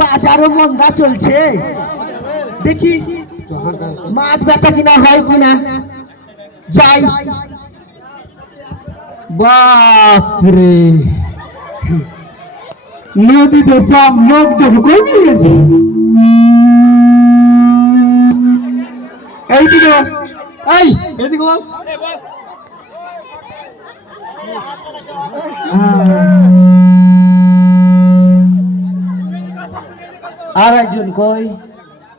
বাজারও মন্দা চলছে, দেখি মাছ বেচা কিনা হয় কিনা। যাই। বাপরে, নদীতে সব লোকজন কমে গেছে। এইদিকে বস, এইদিকে বস। আর একজন কই?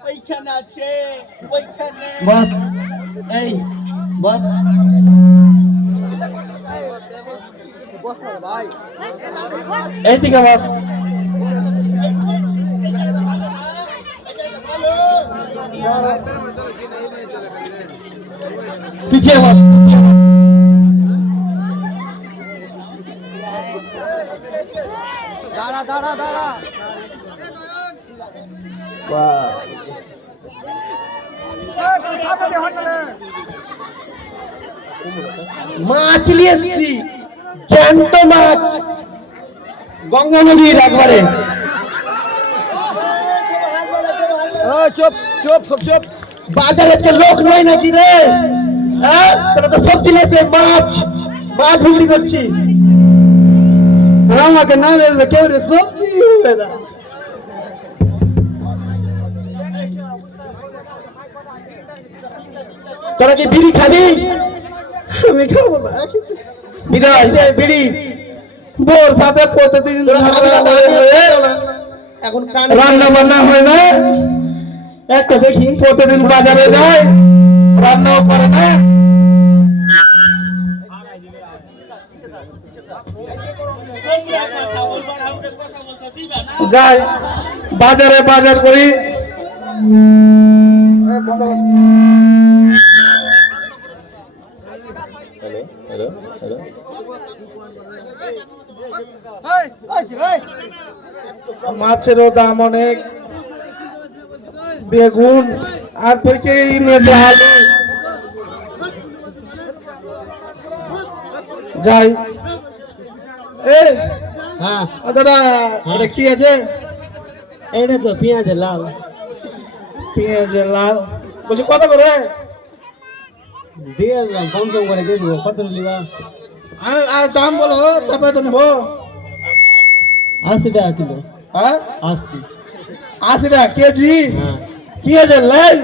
ওইখানে আছে, ওইখানে বস, এই বস। এইদিকে বস। পিছিয়ে বস। দাঁড়া দাঁড়া দাঁড়া। মাছ নিয়ে এসছি, জ্যান্ত মাছ, গঙ্গা নদীর একবারে। চুপ চুপ সব চুপ। বাজারে আজকে লোক নয় নাকি রে? হ্যাঁ, তোরা তো সবজি নিয়েছে, মাছ মাছ বিক্রি করছিস। আমাকে না দিলে কেউ রে সবজি হবে না। তোরা কি বিড়ি খাবি? আমি খাবো না। বিড়ি বোর সাথে প্রতিদিন এখন রান্না বান্না হয় না। একটা দেখি প্রতিদিন বাজারে যায়, রান্নাও করে না। যাই বাজারে বাজার করি। মাছেরও দাম অনেক, বেগুন আর নিয়েছে আলু। যাই। হ্যাঁ দাদা, এটা কি আছে? এটা তো পেঁয়াজের লাল। পেঁয়াজের লাল বলছি কত করে? দিয়ে দিলাম, কম কম করে দিয়ে দেবো। কত নিবা? আর দাম বলো, তারপরে তো নেবো। 80 টাকা কিলো। হ্যাঁ 80 টাকা কেজি? পেঁয়াজের লাল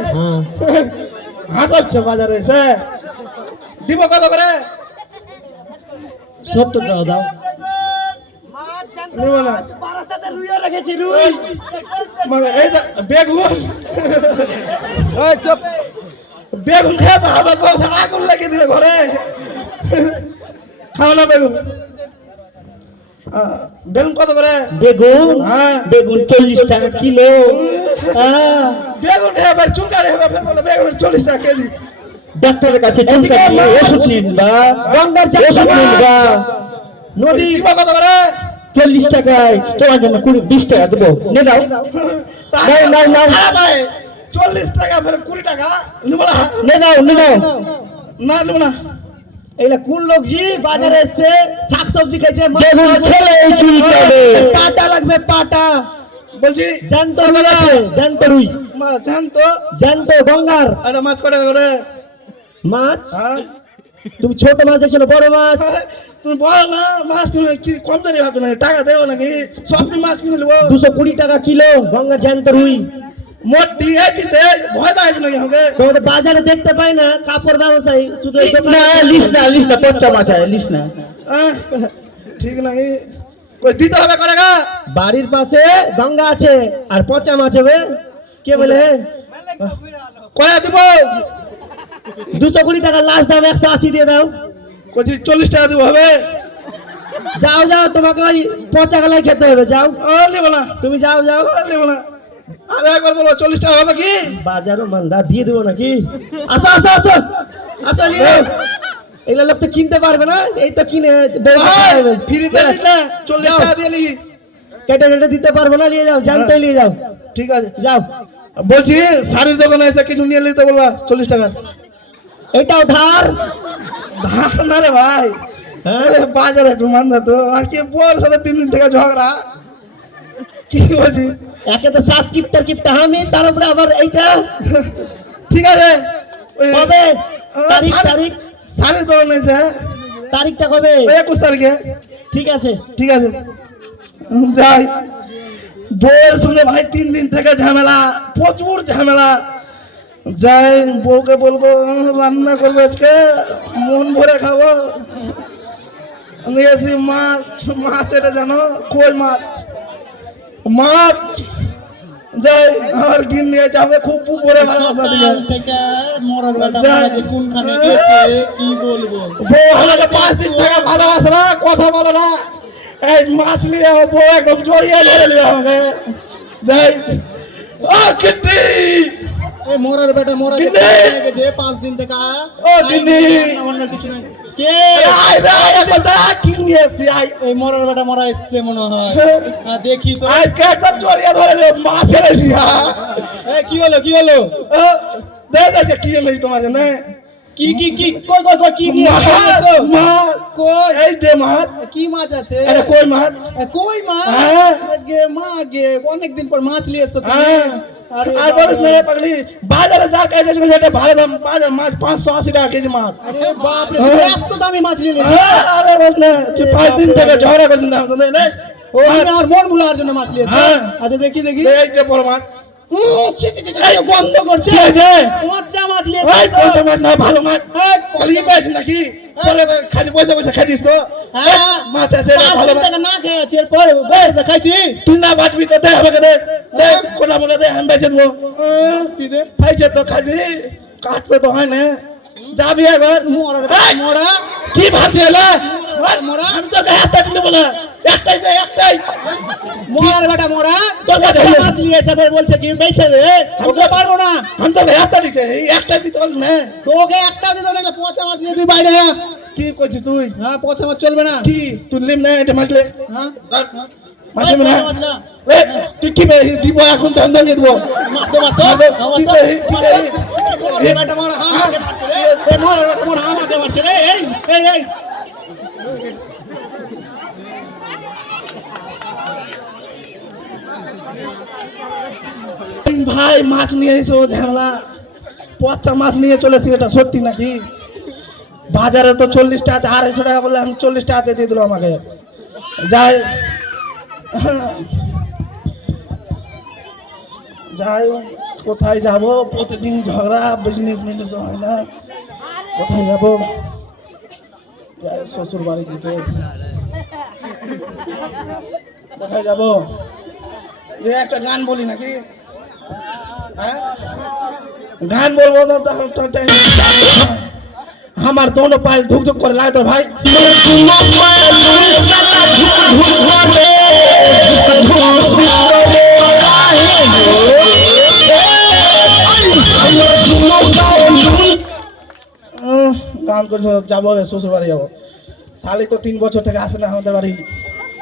হাসাচ্ছে বাজারে এসে। দিব কত করে? 70 টাকা দাও। বেগুন খেয়ে তো আমার আগুন লাগিয়ে দিবে ঘরে। খাও না বেগুন। বেগুন কত করে? বেগুন বেগুন 40 টাকা কিলো। বেগুন এবার চুলকারে হবে, বেগুন 40 টাকা কেজি। ডাক্তারের কাছে চুলকারে ওষুধ নিন বা গঙ্গার ওষুধ নিন বা নদী কত করে? 40 টাকায় তোমার জন্য 20 টাকা দেবো, নে দাও। 40 টাকা ফের 20 টাকা নেবো না। নে দাও না নেবো না। এইটা কোন লোক জি বাজারে এসছে, শাক সবজি খেয়েছে, পাটা লাগবে, পাটা বলছি। জানতো জানতো রুই জানতো গঙ্গার। আরে মাছ কটা করে? মাছ তুমি ছোট মাছ দেখছো না বড় মাছ? তুমি বলো না মাছ, তুমি কি কম দামে ভাবছো না? টাকা দেবো নাকি? সব মাছ কিনে নেবো। 220 টাকা কিলো গঙ্গার জ্যান্ত রুই। মোট দিয়ে কিনতে ভয় পাইছো নাকি আমাকে? তোমাদের বাজারে দেখতে পাই না কাপড় ব্যবসায়ী, শুধু লিস্ট না পচা মাছ আছে, লিস্ট না। ঠিক নাই, কই দিতে হবে করে গা? বাড়ির পাশে গঙ্গা আছে আর পচা মাছ হবে। কে বলে কয়া দিব? 220 টাকা লাস্ট দাম, 180 দিয়ে দাও। কইছি 40 টাকা দিব হবে। যাও তোমাকে ওই পচা গলায় খেতে হবে, যাও। নেবো না, তুমি যাও নেবো না। আরে একবার বলো 40 টাকা হবে কি? বাজারও মান্দা, দিয়ে দেবো নাকি? আসো নিয়ে এগুলো লোক তো কিনতে পারবে না, এই তো কিনে ফ্রিতে দিলে 40 টাকা দিয়ে নিই। কেটে দিতে পারবো না, নিয়ে যাও, জানতে নিয়ে যাও। ঠিক আছে যাও। বলছি শাড়ির দোকানে এসে কিছু নিয়ে নিতে বলবা 40 টাকা। এটাও ধার না রে ভাই। হ্যাঁ বাজারে একটু মান্দা তো, আর কি বল সাথে 3 দিন থেকে ঝগড়া। কি বলছিস? একে তো 7 কিপটা আমি, তার উপরে আবার এইটা। ঠিক আছে কবে তারিখ? সাড়ে তো নিয়েছে, হ্যাঁ? তারিখটা কবে? 21 তারিখে। ঠিক আছে। ঠিক আছে যাই। বউয়ের সঙ্গে ভাই 3 দিন থেকে ঝামেলা, প্রচুর ঝামেলা। যাই বউকে বলবো রান্না করবো আজকে, মন ভরে খাবো। নিয়েছি মাছ, এটা জানো কই মাছ। যাই আমার ডিম নিয়ে যাবে, খুব উপরে ভালোবাসা দিয়ে। কি বলবো? বউ আমাকে 5 দিন থেকে ভালোবাসে না, কথা বলে না। এই মাছ নিয়ে বউ একদম জড়িয়ে ধরে নিয়ে আমাকে। যাই কিটি মোরার বেটা মোরা গেছে 5 দিন থেকে। ও দিদি কিছু নাই। কে আয় রে বলতা কি নিয়ে এসছি? আয় এই মোরার বেটা মোরা এসছে মনে হয়। দেখি তো আজকে একদম জড়িয়ে ধরে মাছ এনে দিয়া। কি হলো দেখ কি নেই তোমার জন্য। কি কই কি নিয়ে কই এই যে মাছ। কি মাছ আছে? আরে কই মাছ। কই মাছ? হ্যাঁ। গে অনেকদিন পর মাছ নিয়ে এসছো তুমি। হ্যাঁ আরে আর বলিস না পাগলি, বাজারে যা কাজ আছে সেটা ভালো দাম, বাজার মাছ 580 টাকা কেজি মাছ। আরে বাপ রে, এত দামি মাছ নিয়ে হ্যাঁ, আরে বল না তুই 5 দিন থেকে ঝগড়া করছিস না আমাদের না। ও আমি আর মন মুলার জন্য মাছ নিয়ে এসেছি। হ্যাঁ। আচ্ছা দেখি এই যে বড় মাছ। এই বন্ধ করছে। কি আছে? পচা মাছ নিয়ে ওই এসেছো। পয়সা মাছ না, ভালো মাছ। পাগলি পেয়েছিস নাকি? বলে খালি পয়সা খাইছিস তো? হ্যাঁ মাছ আছে না, 5 ভালো দিন মাছ। থেকে না খেয়ে আছি, এরপর পয়সা খাইছি। তুই না বাঁচবি তো দে আমাকে দে। কোনা মোনা দে, আমি বেঁচে দেবো। কি দে? খাইছে তো খাবি, কাটতে তো হয় না। যাবি একবার। মোরা কি ভাবছি এলা? মোরা আমি তো একটা দিলে বলে একটাই দে, একটাই। মোরার বেটা মোরা তোর কাছে এত মাছ নিয়ে এসে ফের বলছে কি বেচে দে। ওকে পারবো না। আমি তো একটা দিতে, এই একটাই দিতে পারবি না। তোকে একটা দিতে হবে না, পচা মাছ নিয়ে তুই বাইরে আয়। কি করছিস তুই? হ্যাঁ পচা মাছ চলবে না। কি তুই লিম না এটা মাছলে? হ্যাঁ মাছলে না? পচা মাছ না। এ তুই কি বে দিব এখন তো আমি দেবো। মারতো এই বেটা মোরা আমাকে মারছে রে। এই মোরা আমাকে মারছে রে। এই ভাই মাছ নিয়ে এসো ঝামেলা, পচা মাছ নিয়ে চলেছি, এটা সত্যি নাকি? বাজারে তো 40 টাকা 250 টাকা বলে, আমি 40 টাকাতে দিয়ে দিল আমাকে। যাই যাই কোথায় যাব? প্রতিদিন ঝগড়া, বিজনেস হয় না। কোথায় যাব? যাই শ্বশুর বাড়ি দিতে। কোথায় যাব? একটা গান বলি নাকি? হ্যাঁ গান বলবো তো তখন তো টাইম। আমার দোনো পায়ে ধুক ধুক করে লাগে তো ভাই। গান করে যাবো, শ্বশুর বাড়ি যাবো। শালি তো 3 বছর থেকে আসে না আমাদের বাড়ি,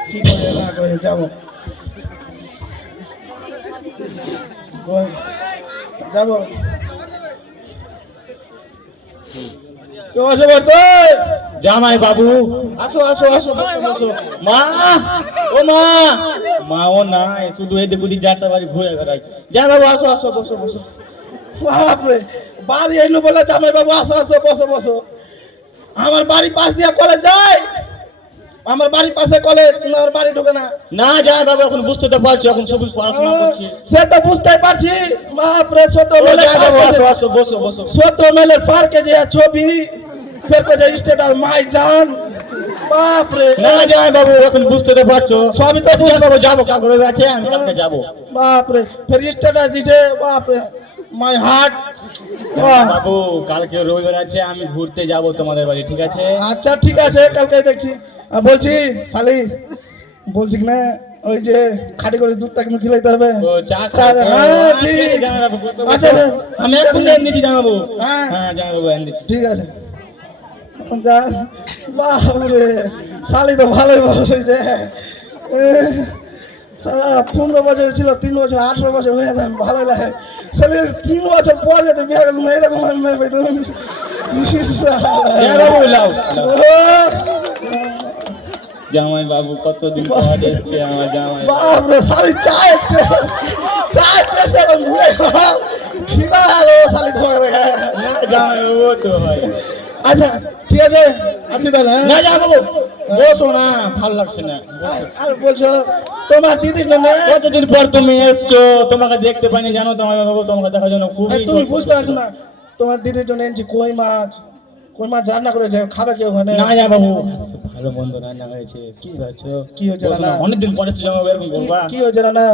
কি করে না করে যাবো। যাবো জামাই বাবু আসো আসো আসো আসো। মা ও নাই, শুধু এদিক ওদিক যাতে বাড়ি ঘুরে বেড়াই। যা বাবু আসো আসো, বসো বসো। বাপরে বাড়ি এলো বলে জামাই বাবু আসো আসো, বসো বসো। আমার বাড়ি পাশ দিয়ে কলেজ যায়, আমার বাড়ির পাশে কলেজ, আমার বাড়ি ঢোকে না। না জামাই বাবু এখন বুঝতে তো পারছি, এখন সবুজ পড়াশোনা করছি। সে তো বুঝতেই পারছি। বাপরে বসো বসো বসো। 17 মেলের পার্কে যে ছবি ফের যে স্টেটাস মাই জান। বাপরে না জামাই বাবু এখন বুঝতে তো পারছো, সবই তো বুঝতে পারবো। যাবো কাকুর আছে, আমি কালকে যাবো। বাপরে ফের স্টেটাস দিছে, বাপরে মাই হার্ট। বাবু কালকে রবিবার আছে, আমি ঘুরতে যাব তোমাদের বাড়ি, ঠিক আছে? আচ্ছা ঠিক আছে, কালকে দেখছি। বলছি শালি, বলছি না ওই যে খাটি করে দুধটা কিন্তু খিলাইতে হবে। ও চা হ্যাঁ, ঠিক। আচ্ছা আমি এখন নিয়েছি জামাবু। হ্যাঁ হ্যাঁ জামাবু এনেছি। ঠিক আছে। বাবরে শালি তো ভালোই ভালো হয়েছে। 15 বছর ছিল, 3 বছর 18 বছর হয়ে যাবে, ভালোই লাগে। শালি 3 বছর পর যেতে বিয়ে গেল এরকম আমি মেয়ে পেতাম। জামাবু লাও জামাই বাবু কতদিন পর এসছে আমার জামাই বাপ রে শালি চায় চায় পেছন ঘুরে খিদা রে শালি ধরে না জামাই বাবু তো হয় আচ্ছা ঠিক আছে আসি তাহলে হ্যাঁ? না জামাই বাবু বসো না ভালো লাগছে না আর বলছো তোমার দিদির জন্য কতদিন পর তুমি এসছো তোমাকে দেখতে পাইনি জানো তো জামাই বাবু তোমাকে দেখার জন্য খুবই তুমি বুঝতে পারছো না তোমার দিদির জন্য এনেছি কই মাছ রান্না করেছে খাবে কেউ ওখানে না জামাই বাবু ভালো মন্দ রান্না হয়েছে কি হয়েছে কি হয়েছে রান্না? অনেকদিন পরে এসছো জামাই বাবু এরকম বলবা কি হয়েছে রান্না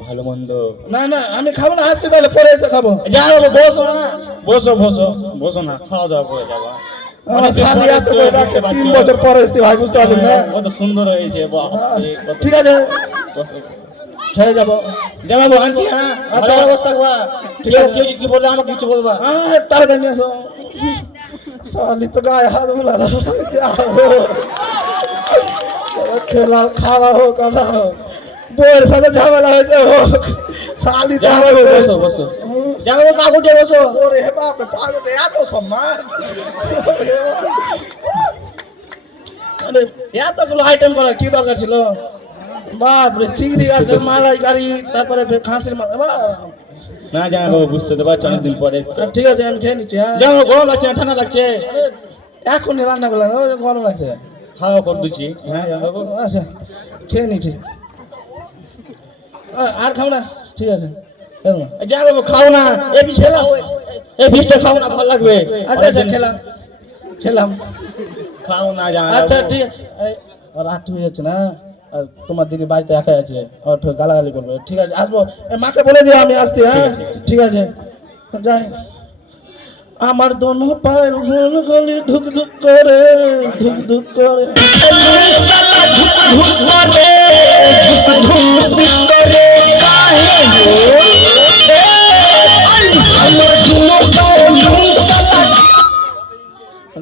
ভালো মন্দ না না আমি খাবো না আসছি তাহলে পরে এসে খাবো জামাই বাবু বসো না বসো বসো বসো না খাওয়া দাওয়া করে যাবা আমার অনেকদিন শালি পরে এত এসছো, করে দেখতে রাখছে, পাচ্ছ। 3 বছর পরে এসছি ভাই বুঝতে পারছেন না কত সুন্দর হয়েছে বাহ, কত- ঠিক আছে বসো। ছেড়ে যাবো জামাই বাবু আনছি হ্যাঁ আচ্ছা। ভালো অবস্থা থাকবা ঠিক আছে কেউ কি বললে আমাকে কিছু বলবা হ্যাঁ তাড়াতাড়ি নিয়ে আসো শালি তো গায়ে হাত বুলালো খেলা খাওয়া হোক কাটা হোক বউয়ের সাথে ঝামেলা হয়েছে হোক শালি তো জামাই বাবু বসো বসো জামাই বাবু কাকুটে বসো ওরে বাপ রে পাগল এত সম্মান আরে এতগুলো আইটেম করা কি দরকার ছিল বাপ রে চিংড়ি আছে মালাই কারি তারপরে ফের খাসির মাথা বাহ না জামাই বাবু বুঝতে তো পারছো অনেকদিন পরে এসছে ঠিক আছে আমি খেয়ে নিচ্ছি হ্যাঁ জামাই বাবু গরম লাগছে না ঠান্ডা লাগছে আরে, এখনই রান্না করলাম ওই গরম লাগছে খাওয়া করে দিচ্ছি হ্যাঁ জামাই বাবু আচ্ছা খেয়ে নিচ্ছি আর খাও না ঠিক আছে খেলো না। জামাই বাবু খাও না এই বিষ খেলাও এই বিষটা খাও না ভালো লাগবে আচ্ছা আচ্ছা খেলাম খেলাম খাও না জামাই আচ্ছা বাবু। ঠিক আছে এই, রাত হয়ে যাচ্ছে না আর তোমার দিদি বাড়িতে একাই আছে আর ফের গালাগালি করবে ঠিক আছে আসবো এ, মাকে বলে দিও আমি আসছি হ্যাঁ ঠিক আছে যাই আমার দোনো পায়ের গোল গলি ধুক ধুক করে ধুক ধুক করে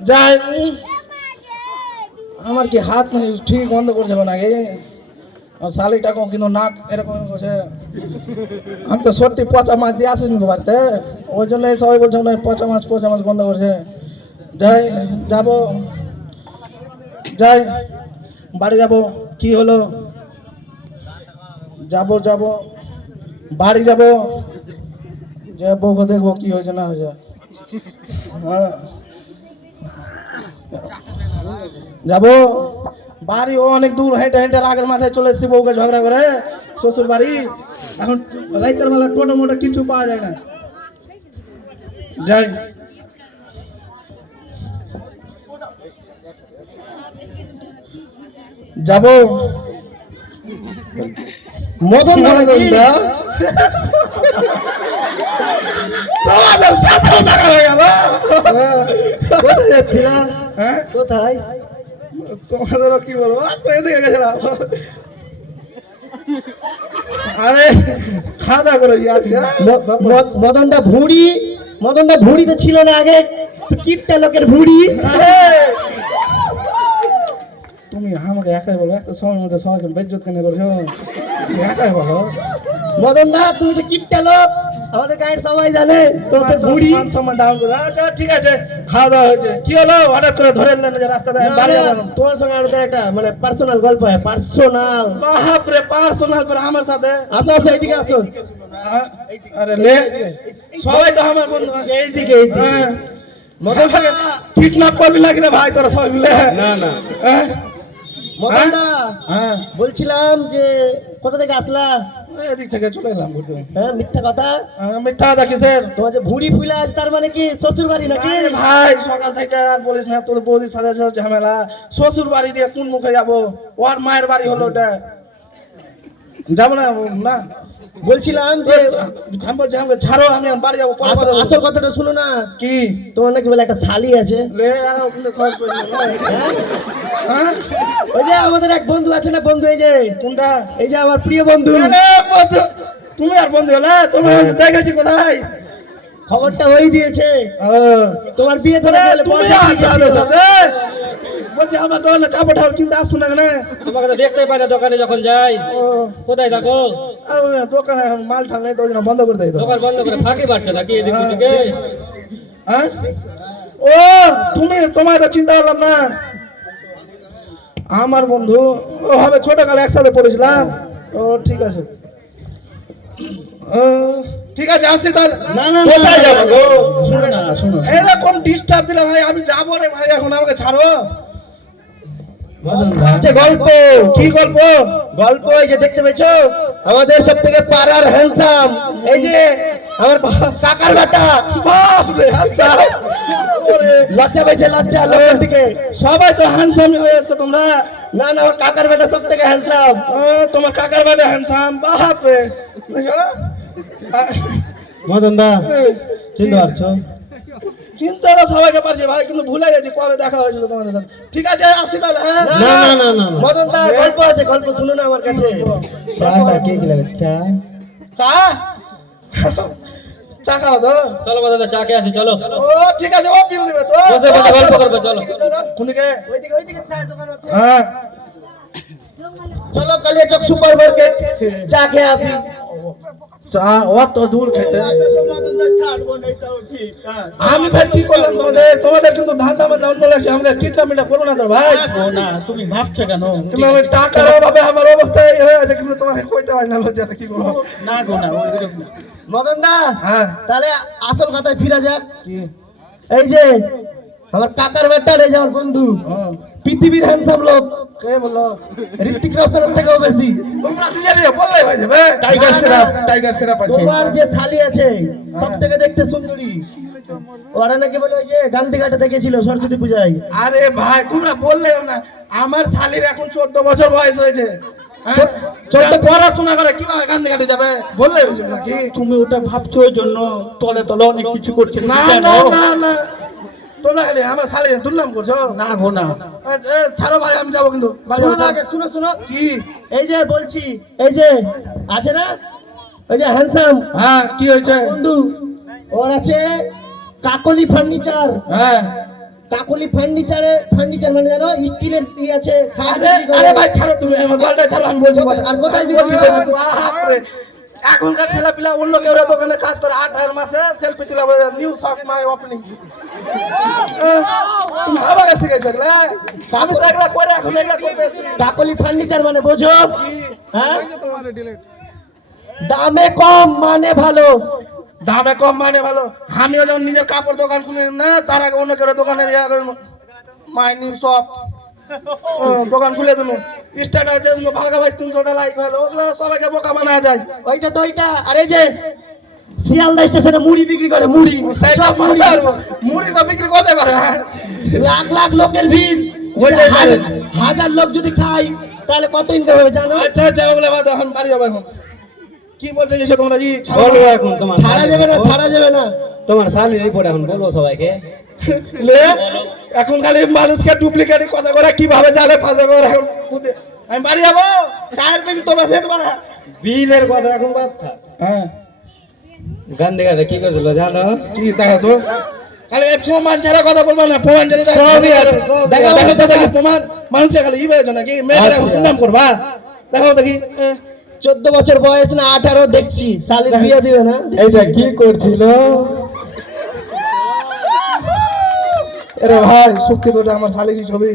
যাই আমার কি হাত মানে ঠিক বন্ধ করছে নাকি আর শালিটাকেও কিন্তু নাক এরকম করছে আমি তো সত্যি পচা মাছ দিয়ে আসিনি তো বাড়িতে ওই জন্য সবাই বলছে না পচা মাছ বন্ধ করছে যাই যাব যাই বাড়ি যাব কি হলো যাব বাড়ি যাব যে বউকে দেখবো কি হয়েছে না হয়েছে হ্যাঁ যাবো বাড়ি ও অনেক দূর হেঁটে হেঁটে রাগের মাথায় চলে এসেছি বউকে ঝগড়া করে শ্বশুর বাড়ি এখন রাইতের বেলা টোটো মোটো কিছু পাওয়া যায় না যাই যাব মদন দা তোমাদের সাথে দেখা হয়ে গেল কোথায় যাচ্ছিলা হ্যাঁ কোথায় তোমাদেরও কি বলবো তো এদিকে গেছিলাম আরে খাওয়া দাওয়া করে আজকে মদনটা ভুঁড়িতে ছিল না আগে কিপটা লোকের ভুঁড়ি তুমি আমাকে একাই বলো একটা সময়ের মধ্যে সবাইকে বেজ্জত কেন করছো একাই বলো মদনদা তুমি তো কিপটা লোক আমাদের গায়ের সবাই জানে তোর ভুঁড়ি সম্মান ডাউন করে আচ্ছা ঠিক আছে খাওয়া দাওয়া হয়েছে কি হলো হঠাৎ করে ধরে নিলেন যে রাস্তাতে বাড়ি যাবেন তোমার সঙ্গে আমাদের একটা মানে পার্সোনাল গল্প হয় পার্সোনাল বাপরে পার্সোনাল করে আমার সাথে আসো আসো এইদিকে আসো আরে লে সবাই তো আমার বন্ধু এইদিকে হ্যাঁ মদন ভাই কিডন্যাপ করবি নাকি রে ভাই তোরা সবাই মিলে না না হ্যাঁ মদনদা হ্যাঁ বলছিলাম যে কোথা থেকে আসলা এদিক থেকে চলে এলাম ঘুরতে হ্যাঁ মিথ্যা কথা মিথ্যা দেখি স্যার তোমার যে ভুঁড়ি ফুলে আছে তার মানে কি শ্বশুর বাড়ি নাকি আরে ভাই সকাল থেকে আর বলিস না তোর বৌদির সাথে সাথে ঝামেলা শ্বশুর বাড়ি দিয়ে কোন মুখে যাবো ওর মায়ের বাড়ি হলো ওটা যাবো না না বলছিলাম যে আমাকে ছাড়ো আমি বাড়ি যাবো পরে কথা বলবো। আসল কথাটা শুনো না কি তোমার নাকি বলে একটা শালি আছে লে আর ওখানে খরচ করে দিও, হ্যাঁ ওই যে আমাদের এক বন্ধু আছে না বন্ধু এই যে কোনটা এই যে আমার প্রিয় বন্ধু আরে বন্ধু, তুমি আর বন্ধু হলে তুমি দেখেছি কোথায় খবরটা ওই দিয়েছে ও, তোমার বিয়ে ধরে আরে গেলে তুমি পয়সা আর দিয়ে যাবে দিও। সাথে বলছি আমার দোকানে কাপড় টাপড় কিনতে আসছো না কেন তোমাকে তো দেখতে পাই না দোকানে যখন যাই ও কোথায় থাকো আর ওই দোকানে এখন মাল ঠাল নেই তো ওই জন্য বন্ধ করে দেয় তো দোকান বন্ধ করে ফাঁকি বাড়ছে নাকি এদিক থেকে হ্যাঁ ও তুমি তোমার এটা চিন্তা করলাম না আমার বন্ধু ও হবে ছোটকালে একসাথে পড়েছিলাম। ও ঠিক আছে, ও, ঠিক আছে আসছি তাহলে। না না কোথায় যাবো গো? শোনো না শোনো এরকম ডিস্টার্ব দিলে ভাই আমি যাবো রে ভাই, এখন আমাকে ছাড়ো। আচ্ছা গল্প কি গল্প? গল্প এই যে দেখতে পেয়েছো আমাদের সব থেকে পাড়ার হ্যান্ডসাম, এই যে আমার কাকার বেটা। বাপ রে, আচ্ছা ওরে, লজ্জা পেয়েছে, লজ্জা লোকের দিকে। সবাই তো হ্যান্ডসাম হয়ে যাচ্ছে তোমরা। না না আমার কাকার বেটা সব থেকে হ্যান্ডসাম। ও, তোমার কাকার বাড়ি হ্যান্ডসাম, বাপ রে। মদন দা চিনতে পারছো? চিন্তা তো সবাইকে পারছি ভাই, কিন্তু ভুলে গেছি কবে দেখা হয়েছিল তোমাদের সাথে। ঠিক আছে আসছি তাহলে, হ্যাঁ? না না না না মদন দা গল্প আছে, গল্প শুনো না আমার কাছে। চাটা কে কি লাগে? চা চা চা খাও তো? চলো বাদা চা খেয়ে আসি, চলো ও ঠিক আছে, ও বিল দিবে তো। বসে বসে গল্প করবে, চলো। কোনদিকে? ওইদিকে চায়ের দোকান আছে। হ্যাঁ চলো কালিয়াচক সুপার মার্কেট চা খেয়ে আসি। চা অত দূর খেতে ছাড়বো না, এটাও ঠিক। হ্যাঁ। আমি ভাই কি করলাম তোমাদের? তোমাদের কিন্তু ধান্দা মান্দা অন্য লাগছে, আমাকে চিন্তা মিন্টা করবো না তো ভাই। না তুমি ভাবছো কেন? তুমি আমার টাকার অভাবে আমার অবস্থা এই হয়ে আছে, কিন্তু তোমাকে কইতে হয় না লজ্জাতে, কি করবো? না গো না, মদন দা হ্যাঁ তাহলে আসল কথায় ফিরা যাক। কি? এই যে আমার কাকার বেটা রে, আমার বন্ধু, হ্যাঁ। পৃথিবীর হ্যান্ডসাম লোক, কে বললো? ঋত্বিক রোশনের থেকেও বেশি। তোমরা নিজেরাই বললেই হয়ে যাবে। টাইগার শ্রফ, টাইগার শ্রফ আছে। তোমার যে শালি আছে সব থেকে দেখতে সুন্দরী, ওরা নাকি বলে ওই যে গান্ধীঘাটে দেখেছিল সরস্বতী পূজায়। আরে ভাই তোমরা বললেও না, আমার শালির এখন 14 বছর বয়স হয়েছে। হ্যাঁ? 14 পড়াশোনা করে কিভাবে গান্ধীঘাটে যাবে? বললেই হয়ে যাবে নাকি? তুমি ওটা ভাবছো ওই জন্য, তলে তলে অনেক কিছু করছে। না না না না, তোমরা খালি আমার শালি দুর্নাম করছো। না গো না, ছাড়ো ভাই, আমি যাবো কিন্তু বাড়ি শোনো যাবো। আগে, শুনো শুনো, কি? এই যে বলছি, এই যে আছে না ওই যে হ্যান্ডসাম হ্যাঁ কি হয়েছে? বন্ধু, ওর আছে কাকলি ফার্নিচার। হ্যাঁ কাকলি ফার্নিচার মানে জানো স্টিলের ই আছে। আরে আরে ভাই ছাড়ো, তুমি আমার গলটা ছাড়ো, আমি বলছি। আর কোথায় বিয়েছি? এখনকার ছেলে পিলা অন্য কেউ দোকানে কাজ করে 8 মাসে সেলফি তুলে নিউ শপ মাই ওপেনিং। তুমি আমাকে শিখাইছো রে? আমি তো একলা করে এখন একলা করতে এসেছি। কাকলি ফার্নিচার মানে বোঝো? হ্যাঁ, দামে কম মানে ভালো। দামে কম মানে ভালো। আমিও যখন নিজের কাপড় দোকান খুলে না, তার আগে অন্য কেউ দোকানে মাই নিউ শপ দোকান খুলে দেবো। স্টার্টার যে ভাগা ভাই 300টা লাইক হলো, ওগুলো সবাইকে বোকা বানা যায়। ওইটা তো ওইটা। আর এই যে শিয়ালদা স্টেশনে মুড়ি বিক্রি করে, মুড়ি, সব মুড়ি, মুড়ি তো বিক্রি করতে পারে। লাখ লাখ লোকের ভিড়। হাজার লোক যদি খায় তাহলে কত ইনকাম হবে জানো? আচ্ছা আচ্ছা, ওগুলো বাদ দাও, এখন বাড়ি যাবো। এখন কি বলতে চাইছো তোমরা? জি বলো এখন তোমার ছাড়া যাবে না, ছাড়া যাবে না। তোমার শালির রিপোর্ট এখন বলবো সবাইকে। লে, এখন খালি মানুষকে ডুপ্লিকেট কথা করে কিভাবে জালে ফাঁসে করে এখন আমি বাড়ি যাবো। চায়ের বিল তোমরা সেট করা। বিলের কথা এখন বাদ থাক। হ্যাঁ গান্ধীঘাটে কি করছিল জানো? কি দেখো তো, খালি প্রমাণ ছাড়া কথা বলবো না। প্রমাণ ছাড়া সবই আছে, সবই দেখো আছে। দেখো তো দেখি প্রমাণ। মানুষের খালি ই হয়েছে নাকি? মেয়েরা এখন কি নাম করবা? দেখো দেখি। 14 বছর বয়স না 18 দেখছি, শালির বিয়ে দিবে না। এইটা কি করছিল? আরে ভাই সত্যি তো, এটা আমার শালির ছবি।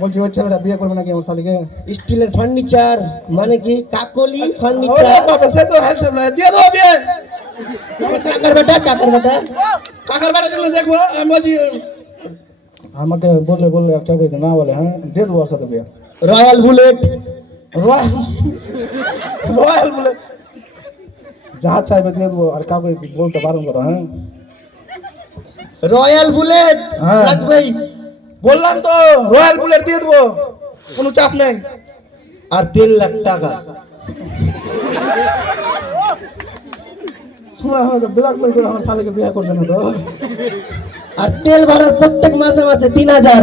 বলছি ওই ছেলেটা বিয়ে করবে নাকি আমার শালিকে? স্টিলের ফার্নিচার মানে কি? কাকলি ওরে ফার্নিচার। বাবা, সে তো হ্যান্ডসাম না, দিয়ে দেবো বিয়ে। কাকার বেটা, কাকার বেটা। কাকার বাড়ির জন্য দেখবো। আমি বলছি আমাকে বললে বললে একটা না বলে, হ্যাঁ দিয়ে দেবো ওর সাথে বিয়ে। Royal bullet. রয়্যাল বলে যা চাইবে দিয়ে দেবো, আর কাউকে বলতে বারণ করো। হ্যাঁ রয়্যাল বুলেট হ্যাঁ। লাগবেই। বললাম তো রয়্যাল বুলেট দিয়ে দেবো, কোনো চাপ নেই। আর 3 লাখ টাকা। শোনা হয় তো ব্ল্যাকমেল করে আমার শালিকে বিয়ে করবে না তো। আর তেল ভরার প্রত্যেক মাসে মাসে 3000।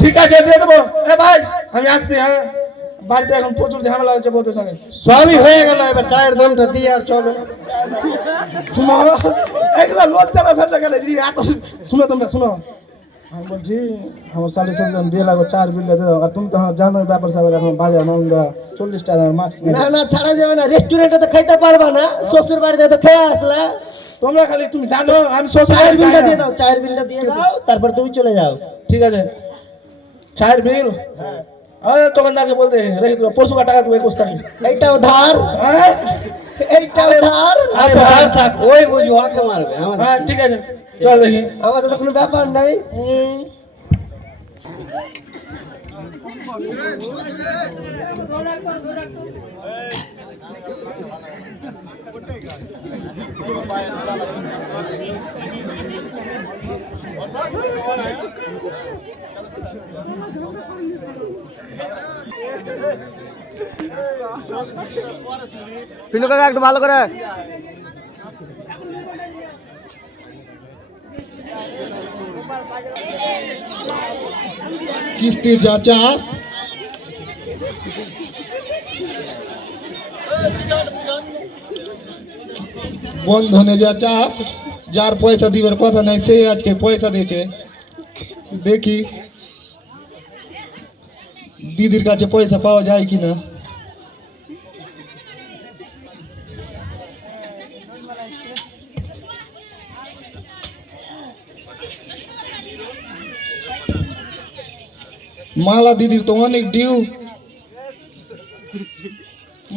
ঠিক আছে দিয়ে দেবো। এ ভাই আমি আসছি। হ্যাঁ বাড়িতে এখন প্রচুর ঝামেলা হচ্ছে বউদের সঙ্গে। সবই হয়ে গেল, এবার চায়ের দামটা দিয়ে আর চলো। শুনো, এগুলা লজ্জাটা ফেলতে গেলে এত। শুনো তোমরা শুনো, আমি বলছি আমার শালির সঙ্গে বিয়ে লাগবে, 4 বিলটা দেবো। আর তুমি তো জানো ব্যাপার স্যাপার, এখন বাজার মন্দা 40 টাকা মাছ কিনে। না না ছাড়া যাবে না, রেস্টুরেন্টে তো খাইতে পারবা না, শ্বশুর বাড়িতে তো খেয়ে আসলা। তোমরা খালি তুমি জানো আমি চায়ের বিলটা দিয়ে দাও, চায়ের বিলটা দিয়ে দাও, তারপর তুমি চলে যাও। ঠিক আছে, চায়ের বিল আরে দোকানদারকে বলতে রেখে দেবো, পরশু টাকা দেবো 21 তারিখ। এইটাও ধার, হ্যাঁ এইটাও ধার। আচ্ছা, ধার থাক, ওই বুঝি ওকে মারবে আমাদের। হ্যাঁ ঠিক আছে, চল দেখি। আমাদের তো কোনো ব্যাপার নাই। পিনু কাকা একটু ভালো করে। কিস্তির যা চাপ, বন্ধনে যা চাপ, যার পয়সা দিবার কথা নাই সে আজকে পয়সা দিয়েছে। দেখি দিদির কাছে পয়সা পাওয়া যায় কিনা। মালা দিদির তো অনেক ডিউ।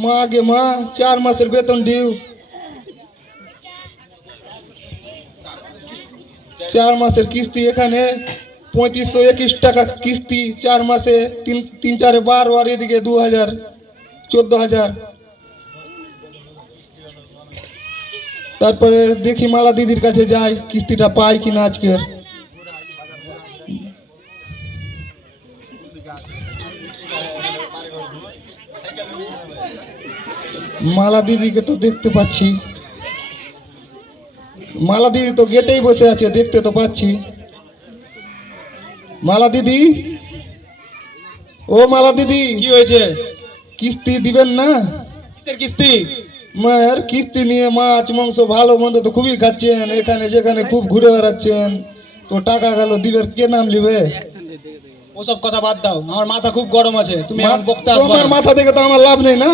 মা গে মা, 4 মাসের বেতন ডিউ। 4 মাসের কিস্তি এখানে 3521 টাকা কিস্তি 4 মাসে, 3 4 12 আর এদিকে 2000, 14,000। তারপরে দেখি মালা দিদির কাছে যাই, কিস্তিটা পাই কিনা আজকের। মালা দিদিকে তো দেখতে পাচ্ছি, মালা দিদি তো গেটেই বসে আছে, দেখতে তো পাচ্ছি। মালা দিদি, ও মালা দিদি, কি হয়েছে? কিস্তি দিবেন না? কিসের কিস্তি? মায়ের কিস্তি নিয়ে মাছ মাংস ভালো মন্দ তো খুবই খাচ্ছেন, এখানে যেখানে খুব ঘুরে বেড়াচ্ছেন, তো টাকা গেল দিবের কে নাম লিবে? ওসব কথা বাদ দাও, আমার মাথা খুব গরম আছে। তুমি এখন বকতে আসবে তোমার না। মাথা দেখে তো আমার লাভ নেই না।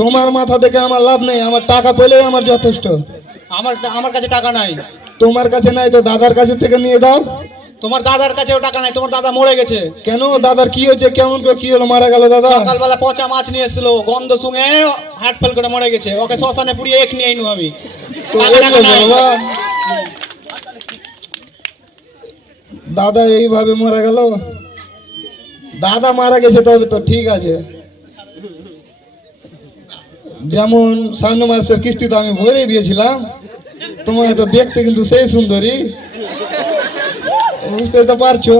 তোমার মাথা দেখে আমার লাভ নেই, আমার টাকা পেলেই আমার যথেষ্ট। আমার কাছে টাকা নাই। তোমার কাছে নাই তো দাদার কাছে থেকে নিয়ে দাও। তোমার দাদার কাছেও টাকা নাই, তোমার দাদা মরে গেছে। কেন দাদার কি হয়েছে, কেমন করে কি হলো, মারা গেল দাদা? সকালবেলা পচা মাছ নিয়ে এসেছিল, গন্ধ শুঙে হার্ট ফেল করে মরে গেছে। ওকে শ্মশানে পুড়িয়ে এক নিয়ে আইনু আমি। তো টাকা নাই। বাবা, দাদা এইভাবে মারা গেল? দাদা মারা গেছে তবে তো ঠিক আছে। যেমন সামনে মাসের কিস্তি তো আমি ভরে দিয়েছিলাম, তোমার তো দেখতে কিন্তু সেই সুন্দরী, বুঝতে তো পারছো।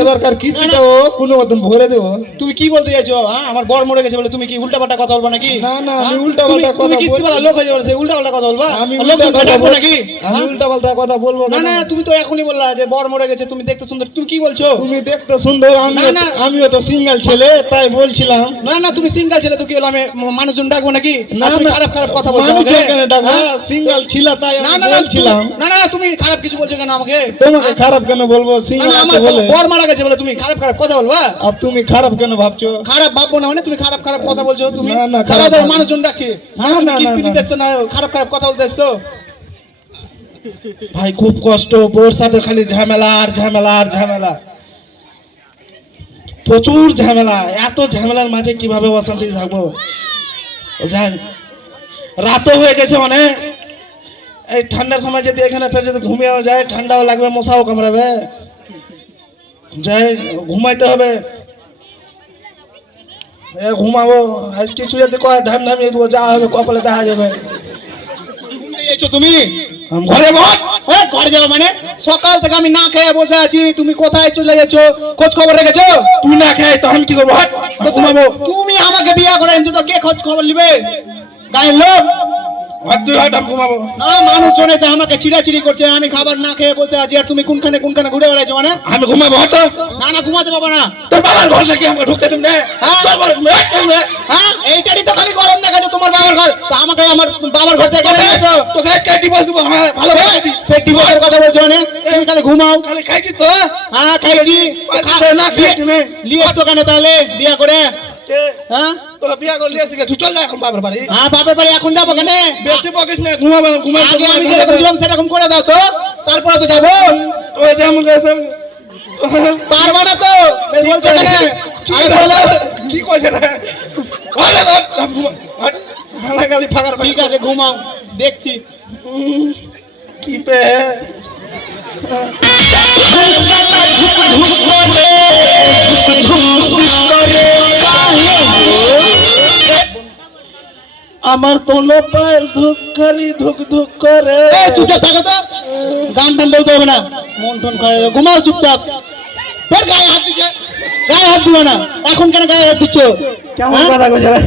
এবারকার কিস্তিটাও কোনো মতন ভরে দেবো। তুমি কি বলতে চাইছো? হ্যাঁ, আমার বর মরে গেছে বলে তুমি কি উল্টাপাল্টা কথা বলবা নাকি? না না, আমি হ্যাঁ? উল্টাপাল্টা তুমি কথা কিস্তিওয়ালা লোক হয়ে যাবে, উল্টাপাল্টা কথা বলবা? আমি লোক উল্টাপাল্টা ডাকবো বল- নাকি? আমি হ্যাঁ? উল্টাপাল্টা কথা বলবো না কেন? না, তুমি তো এখনই বললা যে বর মরে গেছে, তুমি দেখতে সুন্দর। তুমি কি বলছো? তুমি দেখতে সুন্দর, না, না। আমিও তো সিঙ্গেল ছেলে, তাই বলছিলাম। না না, তুমি সিঙ্গেল ছেলে তো কি হলো, আমি মানুষজন ডাকবো নাকি? না আর তুমি না, খারাপ খারাপ কথা বলছো মানুষ আমাকে? এখানে ডাকবো, হ্যাঁ? সিঙ্গেল ছিল তাই না আমি না না, বলছিলাম। না না, তুমি খারাপ কিছু বলছো কেন আমাকে? তোমাকে খারাপ কেন বলবো, না সিঙ্গেল না, আছে আমার বলে। বর মারা গেছে বলে তুমি খারাপ খারাপ কথা বলবা? আর তুমি খারাপ কেন ভাবছো? খারাপ ভাববো না মানে তুমি খারাপ খারাপ কথা বলছো। তুমি না, না, খারাপ খারাপ না। মানুষজন ডাকছি। না, না, কিস্তি না, দিতে না। এসছো না, খারাপ খারাপ কথা বলতে এসছো। ভাই খুব কষ্ট, বোর সাথে খালি ঝামেলা আর ঝামেলা আর ঝামেলা, প্রচুর ঝামেলা। এত ঝামেলার মাঝে কিভাবে অশান্তি থাকবো? যাই, রাতও হয়ে গেছে অনেক। এই ঠান্ডার সময় যদি এখানে ফের যদি ঘুমিয়েও যায়, ঠান্ডাও লাগবে, মশাও কামড়াবে। যাই, ঘুমাইতে হবে। ঘুমাবো, আর কিছু যদি কয় ধাম ধামিয়ে দেবো, যা হবে কপালে দেখা যাবে। এসো তুমি ঘরে বল। ঘরে যাবো মানে? সকাল থেকে আমি না খেয়ে বসে আছি, তুমি কোথায় চলে গেছো? খোঁজ খবর রেখেছো? তুই না খাই তো আমি কি করবো? হাট, ঘুমাবো। তুমি আমাকে বিয়ে করে এনেছো তো কে খোঁজ খবর নিবে? গায়ের লোক? হাট, তুই হাট, আমি ঘুমাবো। না, মানুষজন এসে আমাকে চিড়াচিড়ি করছে, আমি খাবার না খেয়ে বসে আছি, আর তুমি কোনখানে কোনখানে ঘুরে বেড়াইছো মানে? আমি ঘুমাবো। হাট, না না, ঘুমাতে পাবো না। তোর বাবার ঘর নাকি আমাকে ঢুকতে তুমি? হ্যাঁ? হ্যাঁ, এইটারই তো খালি গরম দেখাচ্ছে তোমার বাবার ঘর। তা আমাকে আমার বাবার ঘর থেকে কেন এনেছো? তোকে একটা ডিভোর্স দেবো। হ্যাঁ, ভালো ভালো দিবি। পেট ডিভোর্সের কথা বলছো মানে? তুমি খালি ঘুমাও। খালি খাইছিস তো? হ্যাঁ, খাইছি। না খাইছি না। নিয়ে এসছো কেন তাহলে বিয়ে করে? হ্যাঁ, তোকে বিয়া করে লিয়েছি তুই চল না এখন বাবার বাড়ি হ্যাঁ বাপের বাড়ি এখন যাবো কেন বেশি বকিস না ঘুমাবে ঘুমাই আগে আমি যেরকম ছিলাম সেরকম করে দাও তো তারপরে তো যাবো ওই যেমন গেছে পারবা না তো বলছো কেন আগে বলে দাও কি কইছে রে ওরে ভালো গালি ফাগার ঠিক আছে ঘুমাও দেখছি কি পে আমার তোলো পায়ের ধুক খালি ধুক ধুক করে এই চুপচাপ থাকো তো গান টান বলতে হবে না মন টন করে ঘুমাও চুপচাপ ফের গায়ে হাত দিচ্ছে গায়ে হাত দিবে না এখন কেন গায়ে হাত দিচ্ছ কেমন হ্যাঁ? কথা কইছে রে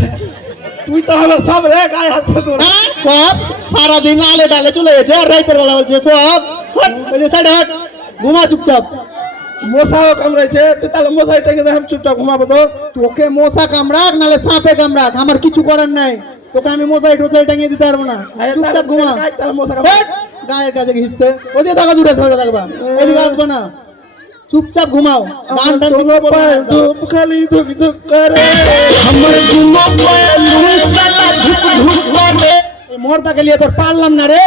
তুই তো আমার সব রে গায়ে হাত তোর হ্যাঁ? সব সারাদিন আলে ডালে চলে গেছে আর রাইতের বেলা বলছে সব হট, ওই যে সাইড হট ঘুমা চুপচাপ মশাও কামড়াইছে তুই তাহলে মশাই থেকে আমি চুপচাপ ঘুমাবো তো তোকে মশা কামড়াক নালে সাপে কামড়াক আমার কিছু করার নাই তোকে আমি মশাই টোসাই টাঙিয়ে দিতে পারবো না চুপচাপ ঘুমা তাহলে মশা হট, গায়ের কাছে ঘিসতে ওদিকে থাকা দূরে ধরে রাখবা এদিকে আসবো না চুপচাপ ঘুমাও গান টান তোলো কিছু বলবো না পায়ের একদম। ধুক খালি ধুক ধুক করে আমার ঘুমো পায়ের ধুক ধুক করে এই মর্দাকে নিয়ে তোর পারলাম না রে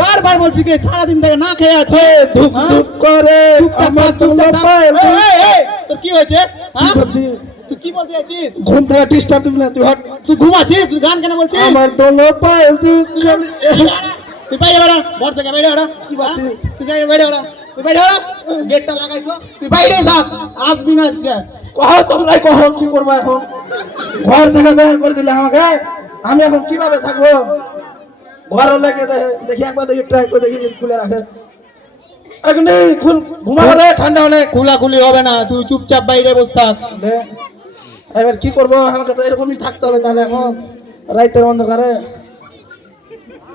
বারবার বলছি কি সারাদিন থেকে না খেয়ে আছে ধুক হ্যাঁ? ধুক করে চুপচাপ আমার থাক, চুপচাপ তোলো থাক। পায়ের এই, এই, এই, তোর কি হয়েছে হ্যাঁ? ধুক তুই কি বলতে যাচ্ছিস ঘুম থেকে ডিস্টার্ব দিবি না তুই হট তুই ঘুমাচ্ছিস তুই গান কেন বলছিস আমার তোলো পায়ের ধুক খালি তুই বাইরে বেড়া ঘর থেকে বাইরে বেড়া কি বলছিস? তুই বাইরে বেড়া তুই বাইরে বেড়া গেটটা লাগাই তো তুই বাইরে থাক আসবি না আজকে কহ তোমরাই কহ কি করবো এখন ঘর থেকে বের করে দিলে আমাকে আমি এখন কিভাবে থাকবো ঘর লেগে দেখি একবার দেখি ট্রাই করে দেখি খুলে রাখে এখন ঘুমাবো রে ঠান্ডা অনেক খুলাখুলি হবে না তুই চুপচাপ বাইরে বসে থাক লে, এবার কি করবো আমাকে তো এরকমই থাকতে হবে তাহলে এখন রাইতের অন্ধকারে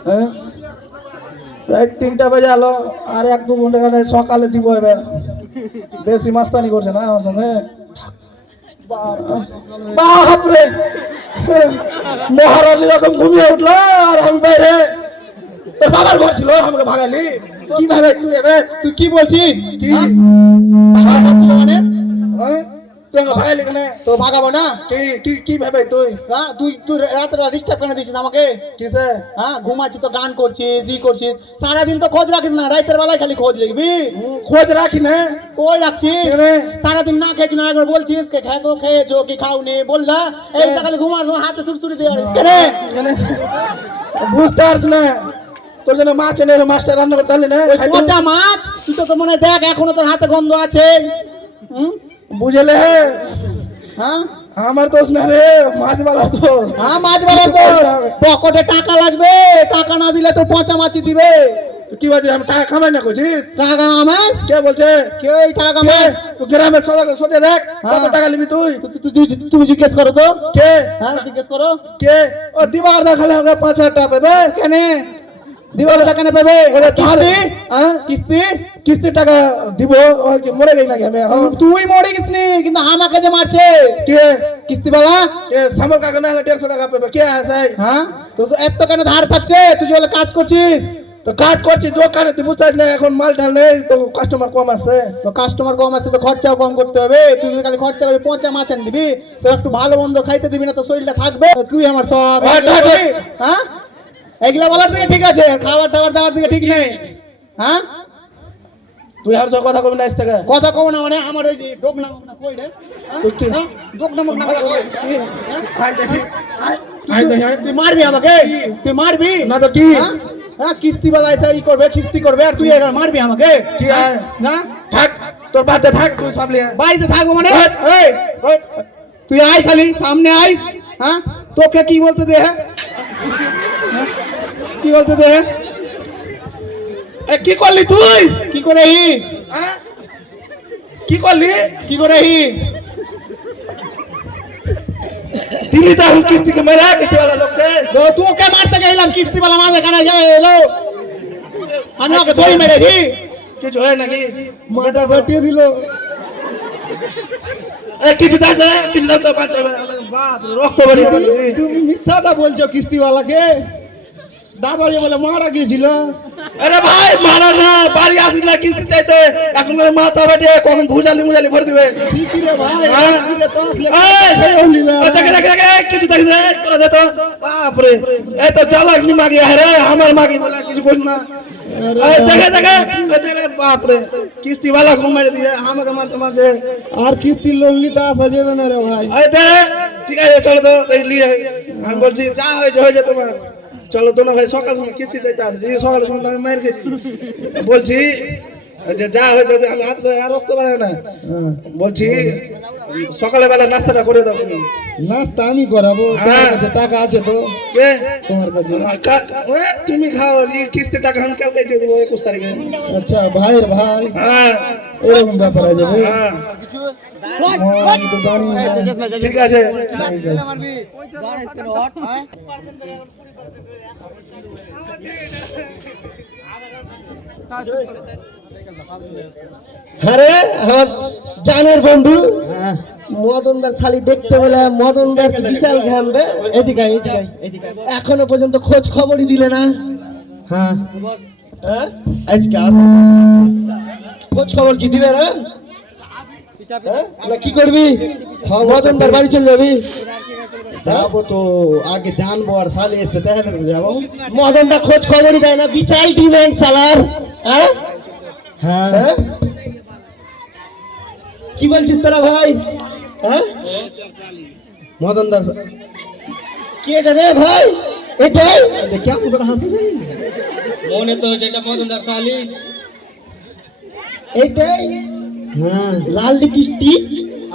হ্যাঁ রাত 3টা বাজে আলো আর 1-2 ঘন্টা গেলে সকালে দিব এবার বেশি মাস্তানি করছে না আমার সঙ্গে বাপরে মহারানী রকম ঘুমিয়ে উঠলো আর আমি বাইরে তোর বাবার ঘর ছিল আমাকে ভাগালি কি ভাবে তুই এবার তুই কি বলছিস কি হ্যাঁ? আমার হাত ছিল মানে হ্যাঁ? তুই আমাকে ভাগালি কেন তো ভাগাবো না কি ভাবে তুই হ্যাঁ তুই তুই রাতে ডিস্টার্ব কেন দিছিস আমাকে কিসে হ্যাঁ ঘুমাচ্ছি তো গান করছিস ই করছিস সারাদিন তো খোঁজ রাখিস না রাতের বেলায় খালি খোঁজ লিখবি খোঁজ রাখি না কই রাখছিস কেনে? সারাদিন না খেয়েছি না একবার বলছিস কে খেতো খেয়েছো কি খাওনি বললা এই সকালে ঘুমার সময় হাতে সুরসুরি দিয়ে আনিস কেন মানে বুঝতে পারছ না তোর জন্য মাছ এনে মাছটা রান্না করতে পারলি না ওই পচা মাছ তুই তো মনে হয় দেখ এখনো তোর হাতে গন্ধ আছে হুম বুঝলে হ্যাঁ আমার দোষ না রে মাছ বালা তো হ্যাঁ মাছ বলো তো পকেটে টাকা লাগবে টাকা না দিলে তো পচা মাছই দিবে কি বলছিস আমি টাকা কামাই না করছিস টাকা মাছ কে বলছে কে এই টাকা মাছ তুই গ্রামে সোজা দেখ কত টাকা নিবি তুই তুমি জিজ্ঞেস করো তো কে হ্যাঁ জিজ্ঞেস করো কে ও দিবার দেখালে আমরা 5,000 টাকা পাবে কেন দিবালে টাকা না পাবে ওরে কিস্তি হ্যাঁ কিস্তি কিস্তি টাকা দিব ওই কি মরে গেল নাকি আমি এখন তুই মরে গেছিস কিন্তু আমাকে যে মারছে কে কিস্তিওয়ালা কে সামর কাকা না 150 টাকা পাবে কে আছে হ্যাঁ তো এত কেন ধার থাকছে তুই যে বলে কাজ করছিস তো কাজ করছি দোকানে তুই বুঝতে পারছিস না এখন মাল টাল নেই তো কাস্টমার কম আছে তো কাস্টমার কম আছে তো খরচাও কম করতে হবে তুই যদি খালি খরচা করে পচা মাছ আন দিবি তো একটু ভালো মন্দ খাইতে দিবি না তো শরীরটা থাকবে তুই আমার সব হ্যাঁ এগুলা বলার দিকে ঠিক আছে খাবার টাবার দেওয়ার দিকে ঠিক নেই হ্যাঁ তুই আর সব কথা কবি না আজ থেকে কথা কও না মানে আমার ওই যে ডোক না কই রে হ্যাঁ? ডোক না মুখ না কথা কই আয় দেখি তুই মারবি আমাকে তুই মারবি না তো কি হ্যাঁ? হ্যাঁ কিস্তিওয়ালা এসে ই করবে কিস্তি করবে আর তুই এবার মারবি আমাকে কি হয়? না থাক তোর বাড়িতে থাক তুই সব লিয়ে বাড়িতে থাকবো মানে এই, তুই আয় খালি সামনে আয় হ্যাঁ তোকে কি বলতে দে হ্যাঁ? কি বলতে দে এ কি করলি তুই কি করে হি হ্যাঁ? কি করলি কি করে হি দিলি তো এখন কিস্তিকে মেরে কিস্তি वाला লোককে তো তোকে মারতে গেলাম কিস্তিওয়ালা মাঝে কানে যায় এলো আমি ওকে ধরে মেরে দি কিছু হয় নাকি মাথা ফাটিয়ে দিল এ কিছু দাও না কিছু দাও তো বাচ্চা বাপ রে, রক্ত বেরিয়ে গেল তুমি মিথ্যাটা বলছো কিস্তিওয়ালাকে দাদা যে বলে মারা গিয়েছিল। আরে ভাই মারা না, বাড়ি আসিস না কিস্তি চাইতে, এখন করে মাথা বেটে কখন ভুজালি মুজালি ভরে দিবে। ঠিকই রে ভাই, হ্যাঁ? ঠিকই রে, তো আসলে এই, কেউ নিবে না। দেখে দেখে দেখে কিছু দেখি না তোরা যেত বাপরে এই তো চালাক নি মাগি রে আমার মাগি বলে কিছু বল না। এই দেখে দেখে রে বাপরে কিস্তি वाला ঘুমাই দিয়ে আমাকে মারতে মারছে। আর কিস্তির লোন নিতে আসা যাবে না রে ভাই। এই দে ঠিক আছে চলো তো এই নিয়ে আমি বলছি যা হয়েছে তোমার চলো তো না ভাই সকাল সময় কিস্তি চাইতে আসছি সকালের সময় আমি মার খেয়েছি বলছি যে যা হয়েছে যে আমি হাত ধরে আর রক্ত বাড়ায় না বলছি সকালে বেলা নাস্তাটা করে দাও তুমি। নাস্তা আমি করাবো, হ্যাঁ। তোমার কাছে টাকা আছে তো? কে তোমার কাছে? তুমি খাও এই কিস্তি টাকা আমি কালকে দিয়ে দেবো 21 তারিখে। আচ্ছা ভাইয়ের ভাই, হ্যাঁ এরকম ব্যাপার আছে ভাই। হ্যাঁ আমি তো জানি না। ঠিক আছে আরে আমার জানের বন্ধু মদনদার শালি দেখতে বলে মদনদার কি বিশাল ঘামবে। এদিকে আয়, এদিকে আয়, এদিকে আয়। এখনো পর্যন্ত খোঁজ খবরই দিলে না। হ্যাঁ হ্যাঁ আজকে আস। খোঁজ খবর কি দিবে না? হ্যাঁ? না কি করবি? মদনদার বাড়ি চলে যাবি? যাবো তো, আগে জানবো আর শালি এসে দেখা যাবো। মদনদা খোঁজ খবরই দেয় না, বিশাল ডিমান্ড শালার। হ্যাঁ হ্যাঁ হ্যাঁ? কি বলছিস তোরা ভাই? হ্যাঁ মদন দাস কি এটা রে ভাই? এটাই কেমন করে হাসি মনে তো যেটা মদনদার খালি এটাই হ্যাঁ লাল লিপস্টিক।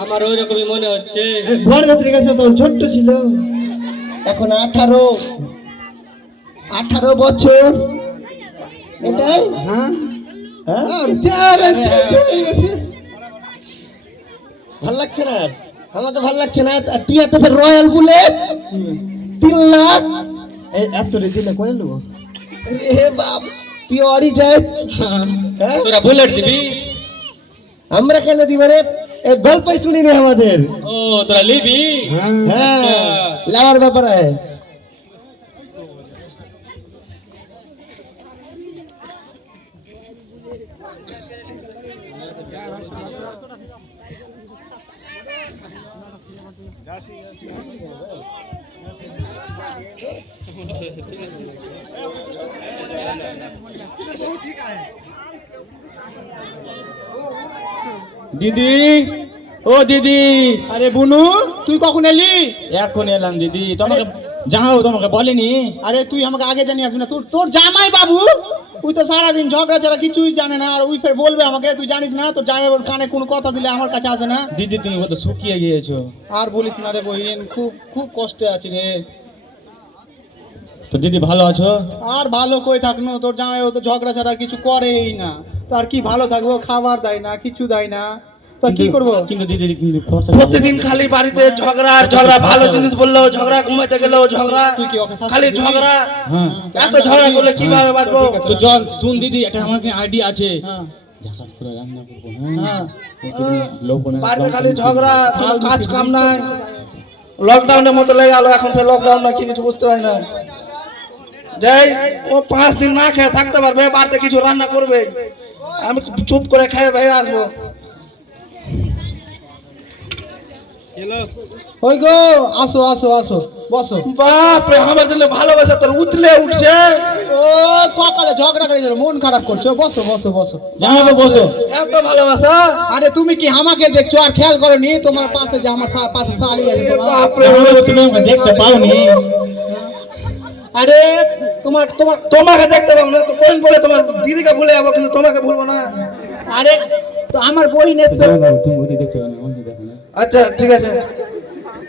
আমার ওই রকমই মনে হচ্ছে। বরযাত্রীর কাছে তখন ছোট্ট ছিল, এখন 18 বছর। এটাই হ্যাঁ হ্যাঁ? ভাল লাগছে না আর? আমার তো ভাল লাগছে না। আর তুই এত রয়্যাল বুলেট 3 লাখ এই এত দিলে করে নেবো। এ বাপ, তুই অরি যায়। হ্যাঁ? তোরা বুলেট দিবি? আমরা কেন দিব রে? এ গল্পই শুনিনি আমাদের। ও তোরা লিবি? হ্যাঁ লাওয়ার ব্যাপারে। দিদি, ও দিদি। আরে বুনু, তুই কখন এলি? এখন এলাম দিদি। তোমাকে জানাবো, তোমাকে বলিনি? আরে তুই আমাকে আগে জানিয়ে আসবি না? তোর জামাই বাবু, তুই তো সারাদিন ঝগড়া ছাড়া কিছুই জানে না। আর ওই ফের বলবে আমাকে, তুই জানিস না? তোর জামাই বাবুর কানে কোনো কথা দিলে আমার কাছে আসে না। দিদি তুমি কত শুকিয়ে গিয়েছো। আর বলিস না রে বহিন, খুব খুব কষ্টে আছি রে। তো দিদি ভালো আছো? আর ভালো কই থাকনো, তোর জামাই বাবু তো ঝগড়া ছাড়া আর কিছু করেই না। তো আর কি ভালো থাকবো? খাবার দেয় না, কিছু দেয় না, তো কি করবো? কিন্তু দিদি কিন্তু ফর্সা প্রতিদিন খালি বাড়িতে ঝগড়া আর ঝগড়া, ভালো জিনিস বললেও ঝগড়া, ঘুমাইতে গেলেও ঝগড়া, তুই কি ওকে শাস্তি খালি দিবি? ঝগড়া। হ্যাঁ এত ঝগড়া করলে কিভাবে বাঁচবো? তো চল শুন দিদি, একটা আমার আইডিয়া আছে। হ্যাঁ ঝাকাস করে রান্না করবো। হ্যাঁ বাড়িতে খালি ঝগড়া, কোনো কাজ কাম নাই। লকডাউনের মতো লেগে গেল, এখন তো লকডাউন না কি কিছু বুঝতে হয় না। যাই ও 5 দিন না খেয়ে থাকতে পারবে, বাড়িতে কিছু রান্না করবে, আমি চুপ করে খেয়ে ভেয়ে আসবো। ওই গো, আসো আসো আসো, বসো। বাপরে আমার জন্য ভালোবাসা তোর উঠলে উঠছে। ও সকালে ঝগড়া করে গেল, মন খারাপ করছো। বসো বসো বসো। জানাবো বসো। এত ভালোবাসা। আরে তুমি কি আমাকে দেখছো আর খেয়াল করনি? তোমার পাশে যে আমার পাশে শালি আছে তোমার। বাপরে জানাবো, তুমি আমাকে দেখতে পাওনি? আরে তোমার তোমার তোমাকে দেখতে পাবো না তো কোন বলে তোমার দিদিকে ভুলে যাবো, কিন্তু তোমাকে ভুলবো না। আরে তো আমার বইন এসছে। তুমি ওদি দেখছো না, আমাকে দেখো না। আচ্ছা ঠিক আছে,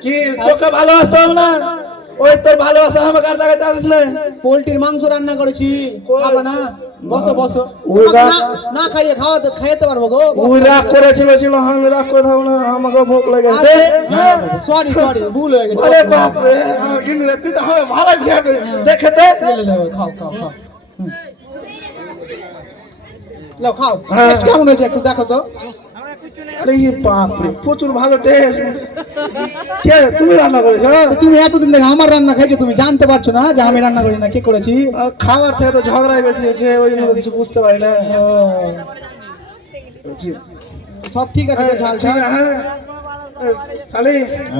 কি তোকে ভালোবাসতে হবে না? ওই তোর ভালোবাসা আমাকে আর দেখাতে আসিস না। পোল্ট্রির মাংস রান্না করেছি, খাবে না? বসো বসো। ওই তোমাকে রাগ- না খাইয়ে খাইতে পারবো গো। ওই রাগ করেছিল আমি রাগ করে থাকবো না, আমাকে ভোগ লেগেছে। সরি সরি, ভুল হয়ে গেছে। আরে বাপরে কিন্তু তুই তো হবে ভালো খেয়ে দেখে দে। খাও খাও খাও। লাও খাও। হ্যাঁ। টেস্ট কেমন হয়েছে একটু দেখো তো। আরে বাপরে প্রচুর ভালো টেস্ট। কে তুমি রান্না করেছো? তুমি এতদিন থেকে আমার রান্না খাইছো, তুমি জানতে পারছো না যে আমি রান্না করি না, কি করেছি? খাবার থেকে তো ঝগড়াই বেশি হয়েছে, ওই জন্য কিছু বুঝতে পারি না। সব ঠিক আছে, ঝাল ঠিক ঝাল। আছে, হ্যাঁ। শালি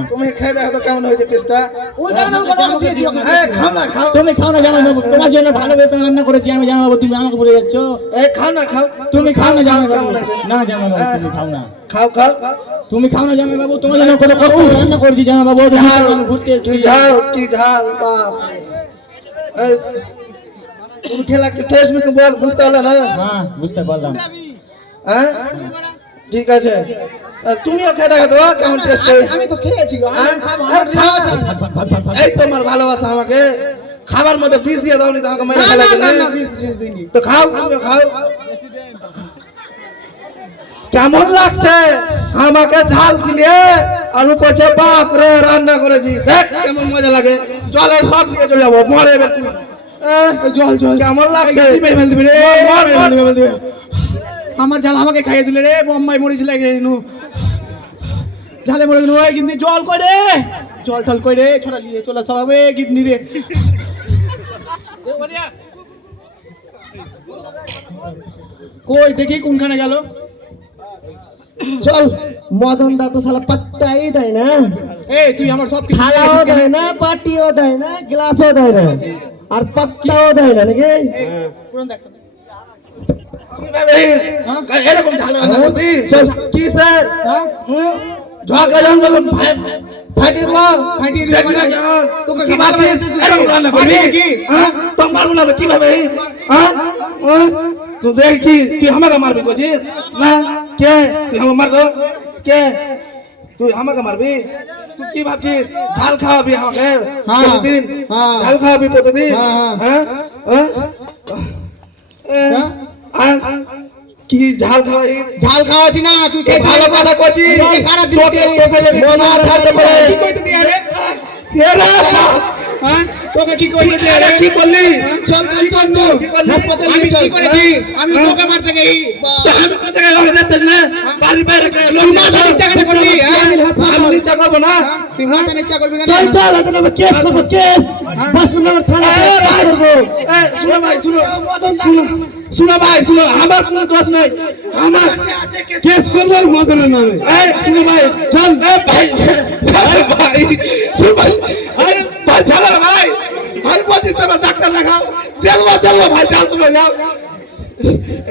তুমি খেয়ে দেখো তো কেমন হয়েছে টেস্টটা। ওই কারণে আমি তোমাকে দিয়েছি ওখানে। হ্যাঁ খাও না খাও। তুমি খাও না, জামাই বাবু, তোমার জন্য ভালোবেসে রান্না করেছি আমি, জামাই বাবু তুমি আমাকে বলে যাচ্ছ। এই খাও না খাও। তুমি খাও না জামাই বাবু। কেমন হয়েছে? না জামাই বাবু তুমি খাও না, খাও খাও। তুমি খাও না জামাই বাবু, তোমার জন্য কত কত রান্না করেছি জামাই বাবু। ঝাল আমি ঘুরতে তুই এসেছি। ঝাল কি ঝাল বাপ। এই, তুমি খেলা কি টেস্ট মিষ্টি বল বুঝতে পারলে না? হ্যাঁ বুঝতে পারলাম। হ্যাঁ ঠিক আছে, তুমিও খেয়ে দেখো তো কেমন টেস্ট। আমি তো খেয়েছি গো, আমি খাবো, হ্যাঁ, আমার খাওয়া আছে। ভাত ভাত ভাত ভাত ভাত। এই তোমার ভালোবাসা আমাকে খাবার মধ্যে বিষ দিয়ে দাও নি, তোমাকে মেরে না, ফেলে না, না, দিলে। না, বিশ দিনই। তো খাও তুমিও খাও। কেমন লাগছে আমাকে ঝাল দিলে আলু পচে বাপ রে রান্না করেছি, দেখ কেমন মজা লাগে। জলে সব দিয়ে চলে যাবো, মরে এবার তুই। জল জল কেমন লাগছে? মর, মর, মর। আমার ঝাল আমাকে খাইয়ে দিলে রে, বোম্বাই মরেছিল ঝালে মরে গেল। ওই কিন্তু জল কই রে, জল টল কই রে, ছোড়া নিয়ে চলে সরাবে গিন্নি রে। কই দেখি কোনখানে গেল। চল, মদন দা তো শালা পাত্তাই দেয় না, এই তুই আমার সব কিছু থালাও দেয় না, পাটিও দেয় না, গ্লাসও দেয় না, আর পাত্তাও দেয় না নাকি? পুরন দেখ। এরকম ঝাল রান্না করবি? চল। কি স্যার হ্যাঁ? ঝগড়া যখন বললাম ফাটিয়ে দেবো, ফাটিয়ে দিবো দেখবি না মানে? কেমন? তোকে কি কি ভাবছিস? ভালোবাসে তুই? এরকম রান্না করবি? ফাটিয়ে কি? হ্যাঁ? তো মারবো না তো কিভাবে? হ্যাঁ? হ্যাঁ? তুই দেখছি তুই আমাকে মারবি বলছিস না? কে তুই আমাকে মারতো? কে তুই আমাকে মারবি? তুই কি ভাবছিস ঝাল খাওয়াবি আমাকে হ্যাঁ, প্রতিদিন? হ্যাঁ। ঝাল খাওয়াবি প্রতিদিন? হ্যাঁ, হ্যাঁ? হ্যাঁ? কি ঝাল খাওয়াই? ঝাল খাওয়াছি না তুই তুই ভালো কথা কইছিস। তুই খারাপ জিনিস তোকে খেয়ে- তোকে যদি মনে হাত ছাড়তে পারে। কি কইতে দিয়ে রে? কে রে? হ্যাঁ? তোকে কি কইতে দিয়ে রে? কি করলি? চল চল চল চল। কি করলি? আমি কি করেছি? আমি হ্যাঁ? তোকে মারতে গেই। আমি কোথা থেকে লোক যাচ্ছিস না? বাড়ি বাইরে থেকে লোক তুই যাচ্ছিস। মাথা নিচা কেন করলি, হ্যাঁ? আমি নিচা করবো না। তুই মাথা নিচা করবি কেন? চল চল, এটা নামে কেস করবো, কেস। 5 নম্বর থানা এই ভাই, করবো। এই শুনো ভাই, শুনো, শুনো, শুনো ভাই, শুনো, আমার কোনো দোষ নাই। আমার কেস করবো মদনের নামে। এই শুনো ভাই, চল। এই ভাই, এই ভাই, শুনো ভাই, এই ভাই, চলো না ভাই। আমি বলছি তোমরা ডাক্তার দেখাও। দেখবো, চলো ভাই, যাও তোমরা যাও।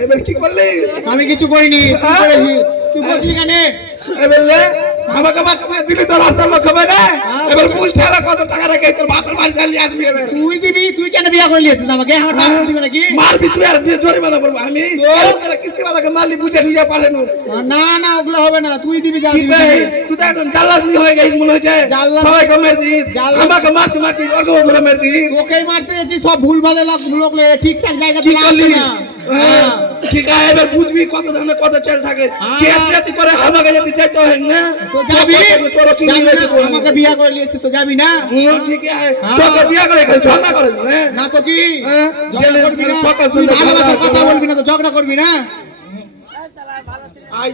এবার কি করলি? আমি কিছু করিনি। তুই হ্যাঁ? করেছিস। তুই বলছিস কেন? এবার আমাকে বাচ্চা করে দিলি তো রাস্তার লোক হবে না। এবার পুলিশ ঠেলা কত টাকা রেখে তোর বাপের বাড়ি চালিয়ে আসবি এবার। তুই দিবি, তুই কেন বিয়া করে নিয়েছিস আমাকে? আমার টাকা দিবি নাকি? মারবি তুই আর বিয়ে জরিমানা করবো আমি। কিস্তিওয়ালাকে মারলি বুঝে নিয়ে পারে না। না না ওগুলো হবে না, তুই দিবি যা কি দিবি। বে, তুই তো একদম জাল্লাসনি হয়ে গেছিস মনে হচ্ছে। জাল্লাস- সবাইকে মেরছিস, জাল্লাস- আমাকে মারছি মারছি, ওকেও ধরে মেরছিস। তোকেই মারতে যাচ্ছি, সব ভুল ভালো লোক ঠিকঠাক জায়গা কি থেকে করলি? আসছে না। হ্যাঁ, ঠিক আছে, এবার বুঝবি কত ধরনের কত চেল থাকে। হ্যাঁ। কেস জাতি করে আমাকে যদি চাইতে হয় না, তো যাবি, তোর কি যাবি না? হয়েছে বল? আমাকে বিয়া করে নিয়েছিস তো যাবি না? ঠিক আছে, হ্যাঁ। তোকে বিয়ে করে খালি ঝগড়া করে না, হ্যাঁ? না তো কি হ্যাঁ, ঝগড়া গেলে করবি না? কথা তুই শুনলে ভালোবাসার ঝগড়া কথা করবে। বলবি না তো ঝগড়া করবি না? আই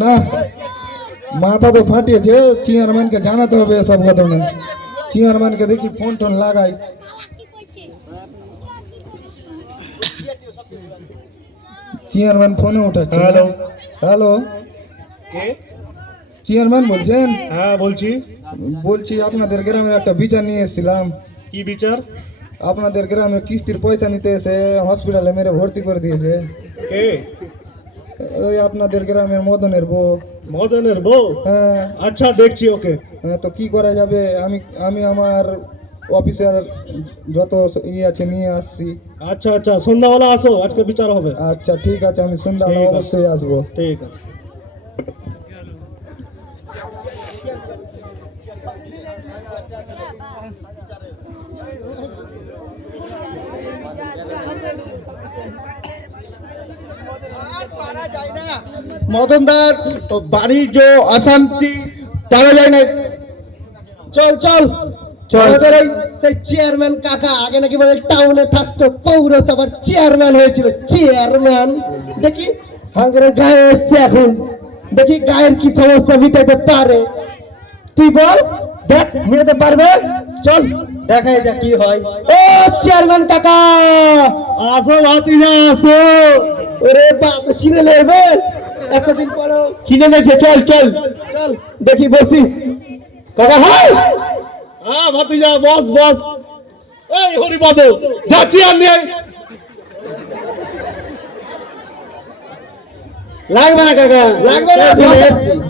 না মাথা তো ফাটিয়েছে, চেয়ারম্যানকে জানাতে হবে এসব ঘটনা। চেয়ারম্যানকে দেখি ফোন টোন লাগাই। চেয়ারম্যান ফোনে উঠাচ্ছে। হ্যালো। হ্যালো, চেয়ারম্যান বলছেন? হ্যাঁ বলছি। বলছি আপনাদের গ্রামের একটা বিচার নিয়ে এসেছিলাম। কি বিচার? আপনাদের গ্রামে কিস্তির পয়সা নিতে এসে হসপিটালে মেরে ভর্তি করে দিয়েছে। কে? ওই আপনাদের গ্রামের মদনের বউ। মদনের বউ? হ্যাঁ। আচ্ছা দেখছি ওকে। হ্যাঁ, তো কি করা যাবে? আমি আমার অফিসের যত ইয়ে আছে নিয়ে আসছি। আচ্ছা আচ্ছা, সন্ধ্যাবেলা আসো, আজকে বিচার হবে। আচ্ছা ঠিক আছে, আমি সন্ধ্যাবেলা ঠিক আছে। অবশ্যই আসবো। ঠিক আছে। মদনদার বাড়ির যে অশান্তি টানা যায় না। চল চল চল, তোর এই সেই চেয়ারম্যান কাকা আগে নাকি বলে টাউনে থাকতো, পৌরসভার চেয়ারম্যান হয়েছিল। চেয়ারম্যান দেখি হাঙ্গরে গায়ে এসছে এখন, দেখি গায়ের কি সমস্যা মিটাতে পারে। তুই বল, দেখ মিটাতে পারবে। চল দেখাই যা কি হয়। ও চেয়ারম্যান কাকা, আসো ভাতিজা আসো। ওরে বাপ, চিনে নেবে এতদিন পরে, চিনে নেছে। চল চল চল দেখি বসি। কাকা হাই। হ্যাঁ ভাতিজা বস বস। এই হরিপদ যা চেয়ার নিয়ে আয়। লাগবে না কাকা, লাগবে না।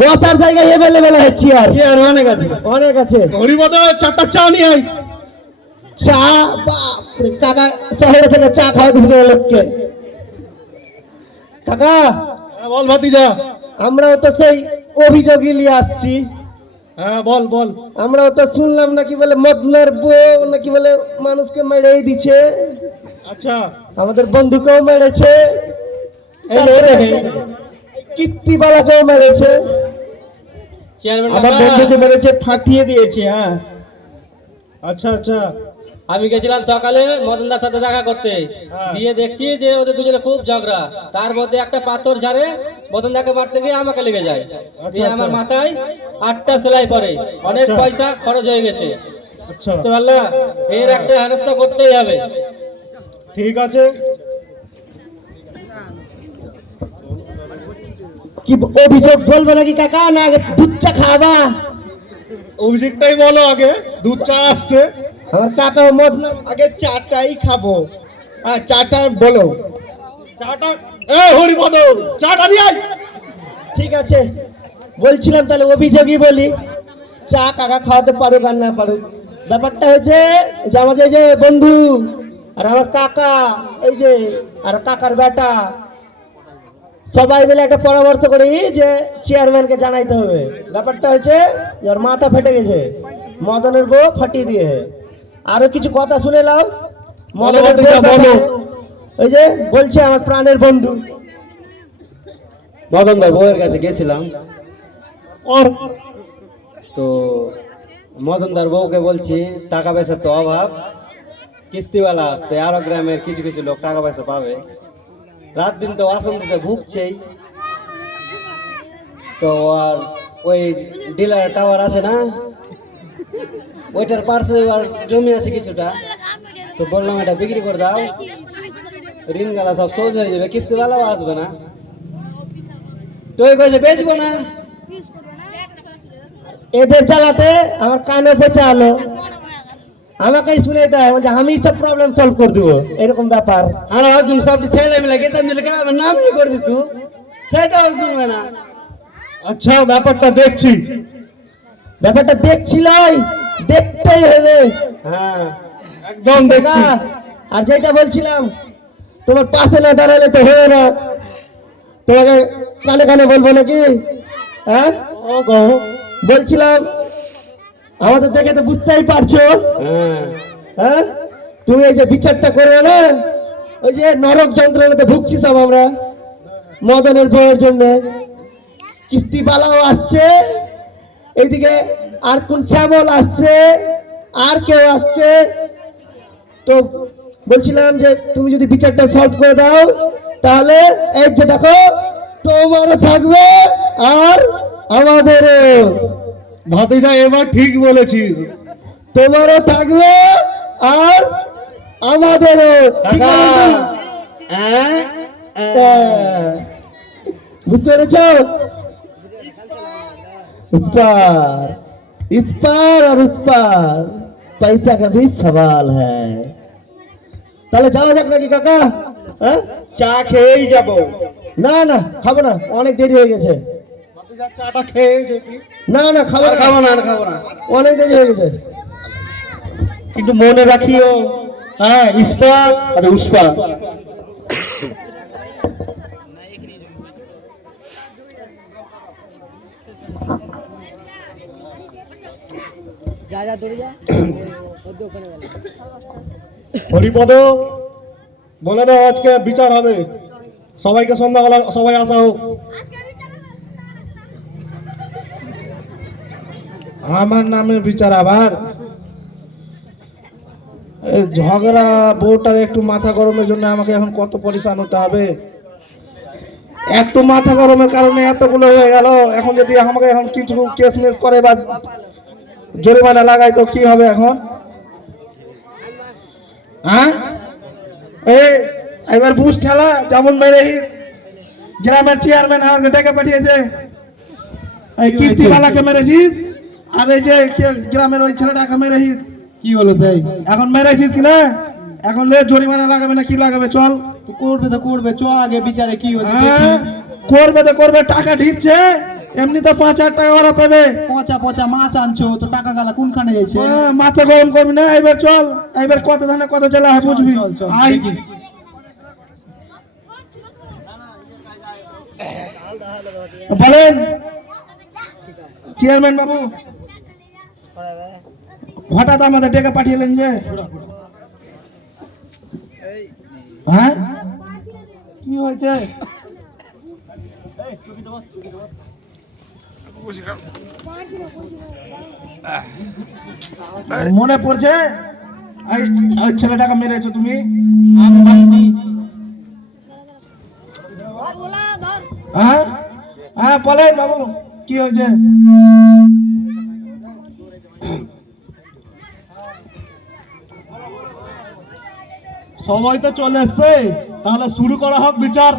বসার জায়গা এভেলেবেল আছে, চেয়ার চেয়ার অনেক আছে, অনেক আছে। হরিপদ চারটা চা নিয়ে আয়। চা? বাপরে কাকা, শহরে থেকে চা খাওয়া দিচ্ছে লোককে। কাকা বল ভাতিজা। আমরাও তো সেই অভিযোগই নিয়ে আসছি। হ্যাঁ বল বল। আমরাও তো শুনলাম নাকি বলে মদনের বউ নাকি বলে মানুষকে মেরেই দিচ্ছে। আচ্ছা, আমাদের বন্ধুকেও মেরেছে, কিস্তিওয়ালাকেও মেরেছে, আমার বন্ধুকে মেরেছে, ফাটিয়ে দিয়েছে। হ্যাঁ আচ্ছা আচ্ছা। আমি গেছিলাম সকালে মদনদার সাথে দেখা করতে, দিয়ে দেখছি যে ওদের দুজনে খুব ঝগড়া। তার মধ্যে একটা পাথর ঝাড়ে মদনদাকে মারতে গিয়ে আমাকে লেগে যায়। দিয়ে আমার মাথায় 8টা সেলাই পড়ে, অনেক পয়সা খরচ হয়ে গেছে। তো আল্লাহ, এর একটা হেনস্থা করতেই হবে। ঠিক আছে। কি অভিযোগ বলবে নাকি কাকা, না আগে দুধ চা খাওয়া? অভিযোগটাই বলো আগে। দুধ চা আসছে, আমার কাকা মদ না, আগে চাটাই খাবো। হ্যাঁ চাটা বলো। চাটা হরিপদ চাটা নিয়ে আয়। ঠিক আছে, বলছিলাম তাহলে অভিযোগই বলি। চা কাকা খাওয়াতে পারুক আর না পারুক, ব্যাপারটা হয়েছে যে আমাদের যে বন্ধু আর আমার কাকা, এই যে আর কাকার বেটা, সবাই মিলে একটা পরামর্শ করি যে চেয়ারম্যানকে জানাইতে হবে। ব্যাপারটা হচ্ছে ওর মাথা ফেটে গেছে, মদনের বউ ফাটিয়ে দিয়ে। আরো কিছু কথা শুনে নাও। মদনের বউ, ওই যে বলছে আমার প্রাণের বন্ধু মদন ভাই বউয়ের কাছে গেছিলাম, ওর তো মদনদার বউকে বলছি টাকা পয়সার তো অভাব, কিস্তিওয়ালা আসছে, আরো গ্রামের কিছু কিছু লোক টাকা পয়সা পাবে। রাত দিন তো অশান্তিতে ভুগছেই। তো আর ওই ডিলার টাওয়ার আছে না, ওইটার পার্শ্বে আর জমি আছে কিছুটা, তো বললাম এটা বিক্রি করে দাও, ঋণ গালা সব সোজ হয়ে যাবে, কিস্তিওয়ালাও আসবে না। তো ওই কয়েছে বেচবো না। এদের চালাতে আমার কানে বেঁচে আলো, আমাকে শুনে দেয় যে আমি সব প্রবলেম সলভ করে দেবো, এরকম ব্যাপার। আর একজন সব ছেলে মিলে গেতাম দিলে কেন আমার নামই করে দিত, সেটাও শুনবে না। আচ্ছা ব্যাপারটা দেখছি, ব্যাপারটা দেখছিলাই, দেখতেই হবে। হ্যাঁ একদম দেখা। আর যেটা বলছিলাম, তোমার পাশে না দাঁড়ালে তো হবে না, তোমাকে কানে কানে বলবো নাকি? হ্যাঁ বলছিলাম, আমাদের দেখে তো বুঝতেই পারছো। হ্যাঁ তুমি এই যে বিচারটা করবে না, ওই যে নরক যন্ত্রণাতে ভুগছি সব আমরা মদনের বউয়ের জন্য। কিস্তি পালাও আসছে এইদিকে, আর কোন শ্যামল আসছে, আর কেউ আসছে। তো বলছিলাম যে তুমি যদি বিচারটা সলভ করে দাও, তাহলে এই যে দেখো তোমারও থাকবে আর আমাদেরও। ভাতিজা এবার ঠিক বলেছিস, তোমারও থাকবে আর আমাদেরও। বুঝতে পেরেছ? इस पार और उस पार पैसा का भी सवाल है। তাহলে যাওয়া যাক নাকি কাকা? হ্যাঁ চা খেয়েই যাব। না না খাবো না, অনেক দেরি হয়ে গেছে। চাটা খেয়ে যেতি। না না খাবো না, খাবো না, খাবো না, অনেক দেরি হয়ে গেছে। কিন্তু মনে রাখিও, হ্যাঁ ইস্পাত আর উস্পাত। হরিপদ বলে দাও আজকে বিচার হবে, সবাইকে সন্ধ্যাবেলা সবাই আসা হোক। আমার নামে বিচার আবার? এই ঝগড়া বউটার একটু মাথা গরমের জন্য আমাকে এখন কত পরিশান হতে হবে। একটু মাথা গরমের কারণে এতগুলো হয়ে গেল। এখন যদি আমাকে এখন কিছু কেস মেস করে বা জরিমানা লাগাই তো কি হবে এখন? হ্যাঁ, এবার বুঝ ঠেলা যেমন মেরে গ্রামের চেয়ারম্যান আমাকে ডেকে পাঠিয়েছে, এই কিস্তিওয়ালাকে মেরেছিস, আর এই যে গ্রামের ওই ছেলেটাকে মেরেছিস। কি হলো সেই? এখন মেরেছিস কিনা, এখন জরিমানা লাগাবে না কি লাগাবে? চল করবে তো করবে, চ আগে বিচারে কি হয়েছে হ্যাঁ, করবে তো করবে, টাকা ঢিপছে, এমনি তো 5,000 টাকা ওরা পাবে। পচা পচা মাছ আনছো তো টাকা গালা কোনখানে যাইছে? মাথা গরম করবি না, এবার চল, এবার কত ধানে কত জেলা হয় বুঝবি। চল, চল, আয়। দেখি। বলেন চেয়ারম্যান বাবু, হঠাৎ আমাদের ডেকে পাঠিয়েলেন যে? হ্যাঁ, কি হয়েছে? মনে পড়ছে ওই ছেলেটাকে মেরেছো তুমি? হ্যাঁ হ্যাঁ, বলেন বাবু কি হয়েছে? সবাই তো চলে এসছে, তাহলে শুরু করা হোক বিচার।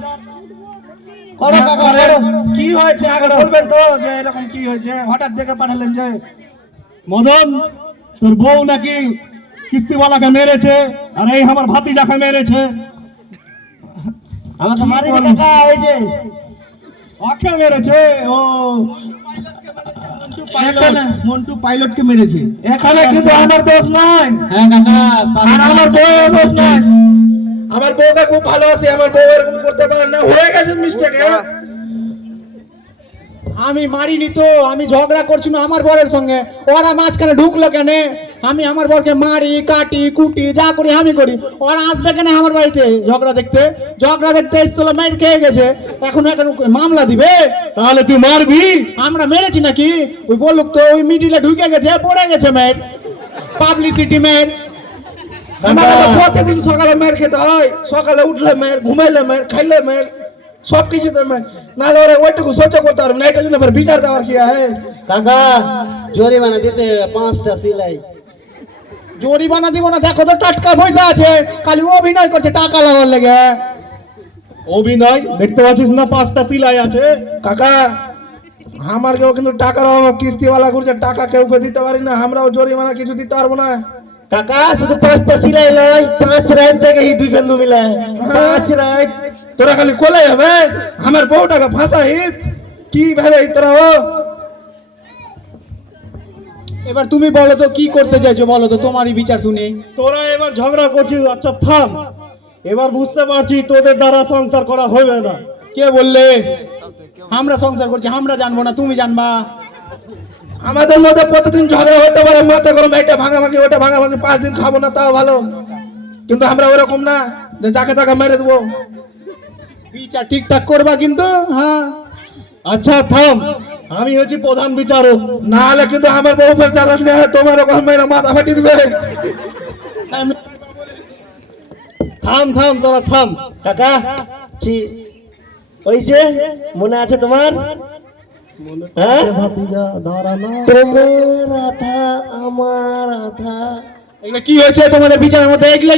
কি হয়েছে আগে বলবেন তো, যে এরকম কি হয়েছে হঠাৎ দেখে পাঠালেন যে? মদন, তোর বউ নাকি কিস্তিওয়ালাকে মেরেছে, আর এই আমার ভাতিজাকে মেরেছে। আমাকে মারিনি কাকা, এই যে ওকে মেরেছে। ও মন্টু পাইলটকে মেরেছে। এখানে কিন্তু আমার দোষ নাই। হ্যাঁ কাকা, আর আমার বউয়ের দোষ নাই। আমার বউকে খুব ভালোবাসি, আমার বউ এরকম করতে পারে না, হয়ে গেছে মিস্টেক। আমি মারিনি তো, আমি ঝগড়া করছি না আমার বরের সঙ্গে, ওরা মাঝখানে ঢুকলো কেন? আমি আমার বরকে মারি কাটি কুটি যা করি আমি করি, ওরা আসবে কেন আমার বাড়িতে ঝগড়া দেখতে? ঝগড়া দেখতে এসেছিল, মেয়ের খেয়ে গেছে, এখন এখন মামলা দিবে। তাহলে তুই মারবি? আমরা মেরেছি নাকি? ওই বলুক তো, ওই মিডিলে ঢুকে গেছে, পড়ে গেছে মেয়ের, পাবলিসিটি মেয়ের। প্রতিদিন সকালে মেয়ের খেতে হয়, সকালে উঠলে মেয়ের, ঘুমাইলে মেয়ের, খাইলে মেয়ের, সব কিছু মেয়ের, নাহলে ওরা ওইটুকু সহ্য করতে পারবে না। এটার জন্য বিচার দেওয়ার কি আছে? কাকা জরিমানা দিতে 5টা সিলাই। জরিমানা দিব না, দেখো তো টাটকা পয়সা আছে, খালি অভিনয় করছে টাকা লাগার লেগে। অভিনয় দেখতে পাচ্ছিস না, 5টা সিলাই আছে। কাকা আমার কেউ কিন্তু টাকার অভাব, কিস্তিওয়ালা করছে, টাকা কেউ দিতে পারি না, আমরাও জরিমানা কিছু দিতে পারবো না। কাকা শুধু 5টা সিলাই নয়, 5 রাত থেকে এই দুই বন্ধু মিলে 5 রাত। তোরা খালি কোলে হবে, আমার বউটাকে ফাঁসাই কি ভাবে তোরা? ও এবার তুমি বলো তো কি করতে চাইছো, বলো তো, তোমারই বিচার শুনি। তোরা এবার ঝগড়া করছিস, আচ্ছা থাম, এবার বুঝতে পারছি তোদের দ্বারা সংসার করা হবে না। কে বললে আমরা সংসার করছি? আমরা জানবো না, তুমি জানবা? আমাদের মধ্যে প্রতিদিন ঝগড়া হতে পারে, মাথা গরম, এটা ভাঙাভাঙি ওটা ভাঙাভাঙি, 5 দিন খাবো না তাও ভালো, কিন্তু আমরা ওরকম না যে যাকে তাকে মেরে দেবো। বিচার ঠিকঠাক করবা কিন্তু। হ্যাঁ আচ্ছা থাম, আমি হচ্ছি প্রধান বিচারক, না হলে কিন্তু আমার বউ ফের চালান তোমার ওখানে মেয়েরা মাথা ফাটি দিবে। থাম থাম, তোরা থাম। কাকা ওই যে মনে আছে তোমার? হ্যাঁ, তোমার আধা আমার আধা। এগুলো কি হয়েছে তোমাদের বিচারের মধ্যে? এগুলো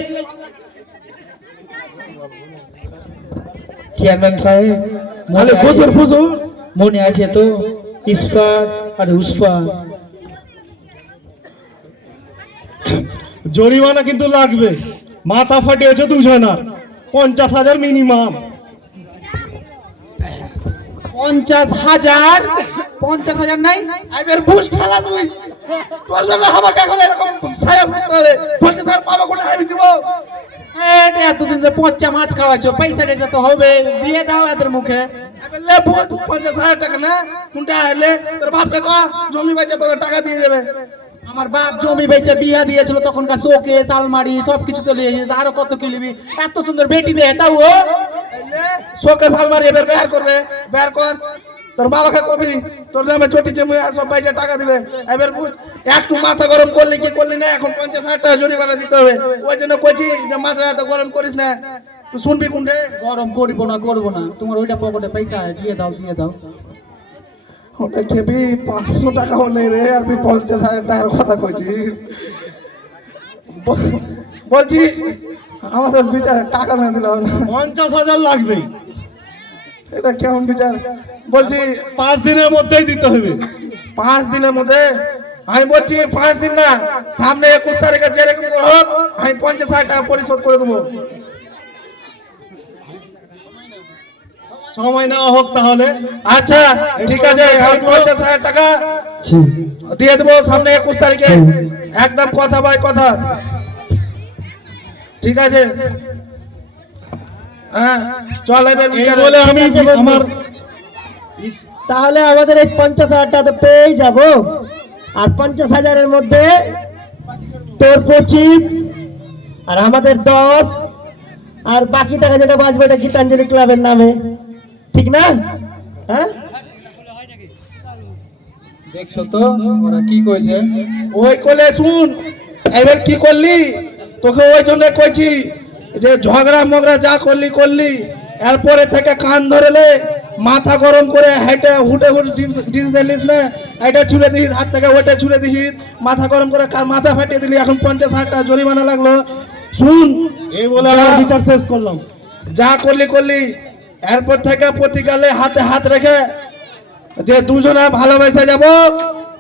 চেয়ারম্যান সাহেব বলে ফুসুর ফুসুর, মনে আছে তো? ইস্পাত আর উস্পাত। জরিমানা কিন্তু লাগবে, মাথা ফাটিয়েছে দুজনার, 50,000 মিনিমাম। 50,000? 50,000 নাই? এবার বুঝ ঠেলা তুই, তোর জন্য আমাকে এখন এরকম ছায়া করতে হবে। 50,000 পাবো কোথায় আমি দিব? এতদিন যে পচা মাছ খাওয়াছো, পয়সা টেসা তো হবে, দিয়ে দাও এদের মুখে। এবার লে 50,000 টাকা না, কোনটা এলে তোর বাপকে কো জমি বেচে তোকে টাকা দিয়ে দেবে। আমার বাপ জমি বেচে বিয়া দিয়েছিল, তখনকার শোকেস আলমারি সবকিছু তো নিয়ে এসেছে, আরো কত কি নিবি? এত সুন্দর বেটি দে তাও ও শোকেস আলমারি এবার বের করবে, বের কর। তোর বাবাকে কবি তোর নামে চটি জমি আর সব পয়সা টাকা দিবে। এবার বুঝ, একটু মাথা গরম করলি কি করলি না, এখন 50,000 টাকা জরিমানা দিতে হবে। ওই জন্য কইছি যে মাথা এত গরম করিস না। তুই শুনবি কোনটা? গরম করবো না, তোমার ওইটা পকেটে পয়সা আছে, দিয়ে দাও। ওটা খেবি 500 টাকাও নেই রে, আর তুই 50,000 টাকার কথা কইছিস। বলছি আমাদের বিচার টাকা না দিলে হবে না। 50,000 লাগবে। এটা কেমন বিচার? বলছি 5 দিনের মধ্যেই দিতে হবে। 5 দিনের মধ্যে? আমি বলছি 5 দিন না, সামনে 21 তারিখে যেরকম হোক আমি 50,000 টাকা পরিশোধ করে দেবো। সময় নেওয়া হোক তাহলে। আচ্ছা ঠিক আছে, আমি 50,000 টাকা দিয়ে দেবো সামনে 21 তারিখে, একদম কথা বাই কথা। ঠিক আছে, হ্যাঁ চল এবার বিচারে। বলে আমি আমার তাহলে আমাদের এই 50,000 টাকা তো পেয়েই যাব। আর 50,000-এর মধ্যে তোর 25 আর আমাদের 10, আর বাকি টাকা যেটা বাঁচবে এটা গীতাঞ্জলি ক্লাবের নামে, ঠিক না? হ্যাঁ, দেখছো তো ওরা কি কইছে? ওই কলে শুন, এবার কি করলি? তোকে ওই জন্য কইছি যে ঝগড়া মগড়া যা করলি, এরপরে থেকে কান ধরেলে মাথা গরম করে হেঁটে হুটে ডিস দিলিস না, এটা ছুড়ে দিস, হাত থেকে ওইটা ছুড়ে দিস, মাথা গরম করে মাথা ফাটিয়ে দিলি, এখন 50,000 টাকা জরিমানা লাগলো। শুন, এই বলে আমার বিচার শেষ করলাম। যা করলি, এরপর থেকে প্রতিকালে হাতে হাত রেখে যে দুজনে ভালোবেসে যাব,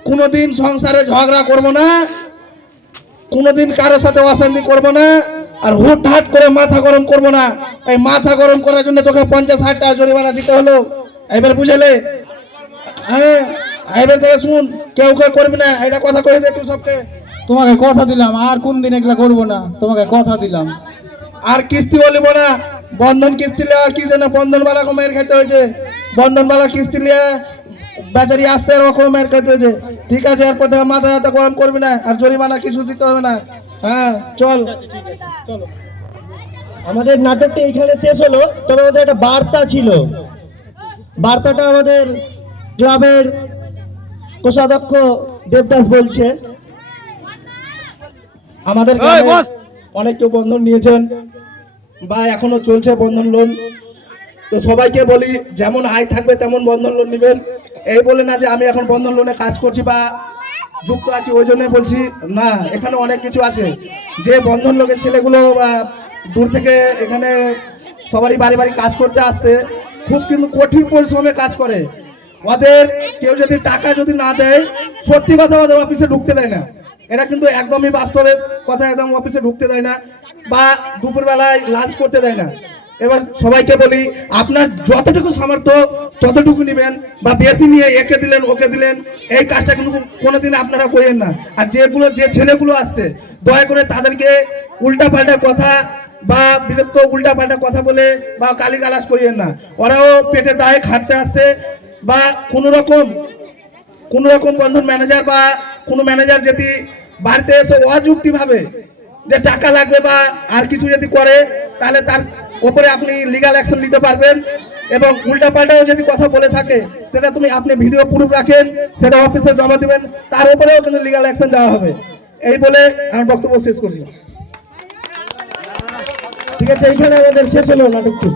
কোনোদিন সংসারে ঝগড়া করব না, কোনোদিন কারোর সাথে অশান্তি করব না, আর হুটহাট করে মাথা গরম করব না। এই মাথা গরম করার জন্য তোকে 50,000 টাকা জরিমানা দিতে হলো। এবার বুঝলে? হ্যাঁ, এবার থেকে শুন, কেউ করবি না, এটা কথা কয়ে দে তুই সবকে। তোমাকে কথা দিলাম আর কোন দিন এগুলা করবো না, তোমাকে কথা দিলাম। আর কিস্তি বলিব না, বন্ধন কিস্তি নেওয়ার কি জন্য বন্ধনওয়ালা মেয়ের খেতে হয়েছে, বন্ধনওয়ালা কিস্তি নিয়ে বেচারি আসছে ওরকম মেয়ের খেতে হয়েছে। ঠিক আছে, এরপর থেকে মাথা হাতে গরম করবি না, আর জরিমানা কিছু দিতে হবে না। হ্যাঁ চল। আমাদের নাটকটা এখানে শেষ হলো, তবে ওদের একটা বার্তা ছিল। বার্তাটা আমাদের ক্লাবের কোষাধ্যক্ষ দেবদাস বলছে। আমাদের গ্রামে অনেক কেউ বন্ধন নিয়েছেন বা এখনো চলছে বন্ধন লোন। তো সবাইকে বলি, যেমন আয় থাকবে তেমন বন্ধন লোন নেবেন। এই বলে না যে আমি এখন বন্ধন লোনে কাজ করছি বা যুক্ত আছি ওই জন্য বলছি না, এখানে অনেক কিছু আছে। যে বন্ধন লোকের ছেলেগুলো দূর থেকে এখানে সবারই বাড়ি বাড়ি কাজ করতে আসছে, খুব কিন্তু কঠিন পরিশ্রমে কাজ করে। ওদের কেউ যদি টাকা যদি না দেয়, সত্যি কথা ওদের অফিসে ঢুকতে দেয় না। এটা কিন্তু একদমই বাস্তবের কথা, একদম অফিসে ঢুকতে দেয় না বা দুপুরবেলায় লাঞ্চ করতে দেয় না। এবার সবাইকে বলি, আপনার যতটুকু সামর্থ্য ততটুকু নেবেন, বা বেশি নিয়ে একে দিলেন ওকে দিলেন, এই কাজটা কিন্তু কোনোদিন আপনারা করেন না। আর যে ছেলেগুলো আসছে, দয়া করে তাদেরকে উল্টাপাল্টা কথা বা বিরক্ত উল্টাপাল্টা কথা বলে বা গালিগালাজ করিয়েন না। ওরাও পেটে দায়ে খাটতে আসছে, বা কোনো রকম বন্ধন ম্যানেজার বা কোনো ম্যানেজার যদি বাড়িতে এসে অযুক্তিভাবে যে টাকা লাগবে বা আর কিছু যদি করে, তাহলে তার উপরে আপনি লিগ্যাল অ্যাকশন নিতে পারবেন। এবং উল্টাপাল্টাও যদি কথা বলে থাকে, সেটা আপনি ভিডিও প্রুফ রাখেন, সেটা অফিসে জমা দিবেন, তার উপরেও কিন্তু লিগ্যাল অ্যাকশন দেওয়া হবে। এই বলে আমার বক্তব্য শেষ করছি। ঠিক আছে, এইখানে আমাদের শেষ হলো নাটকটি।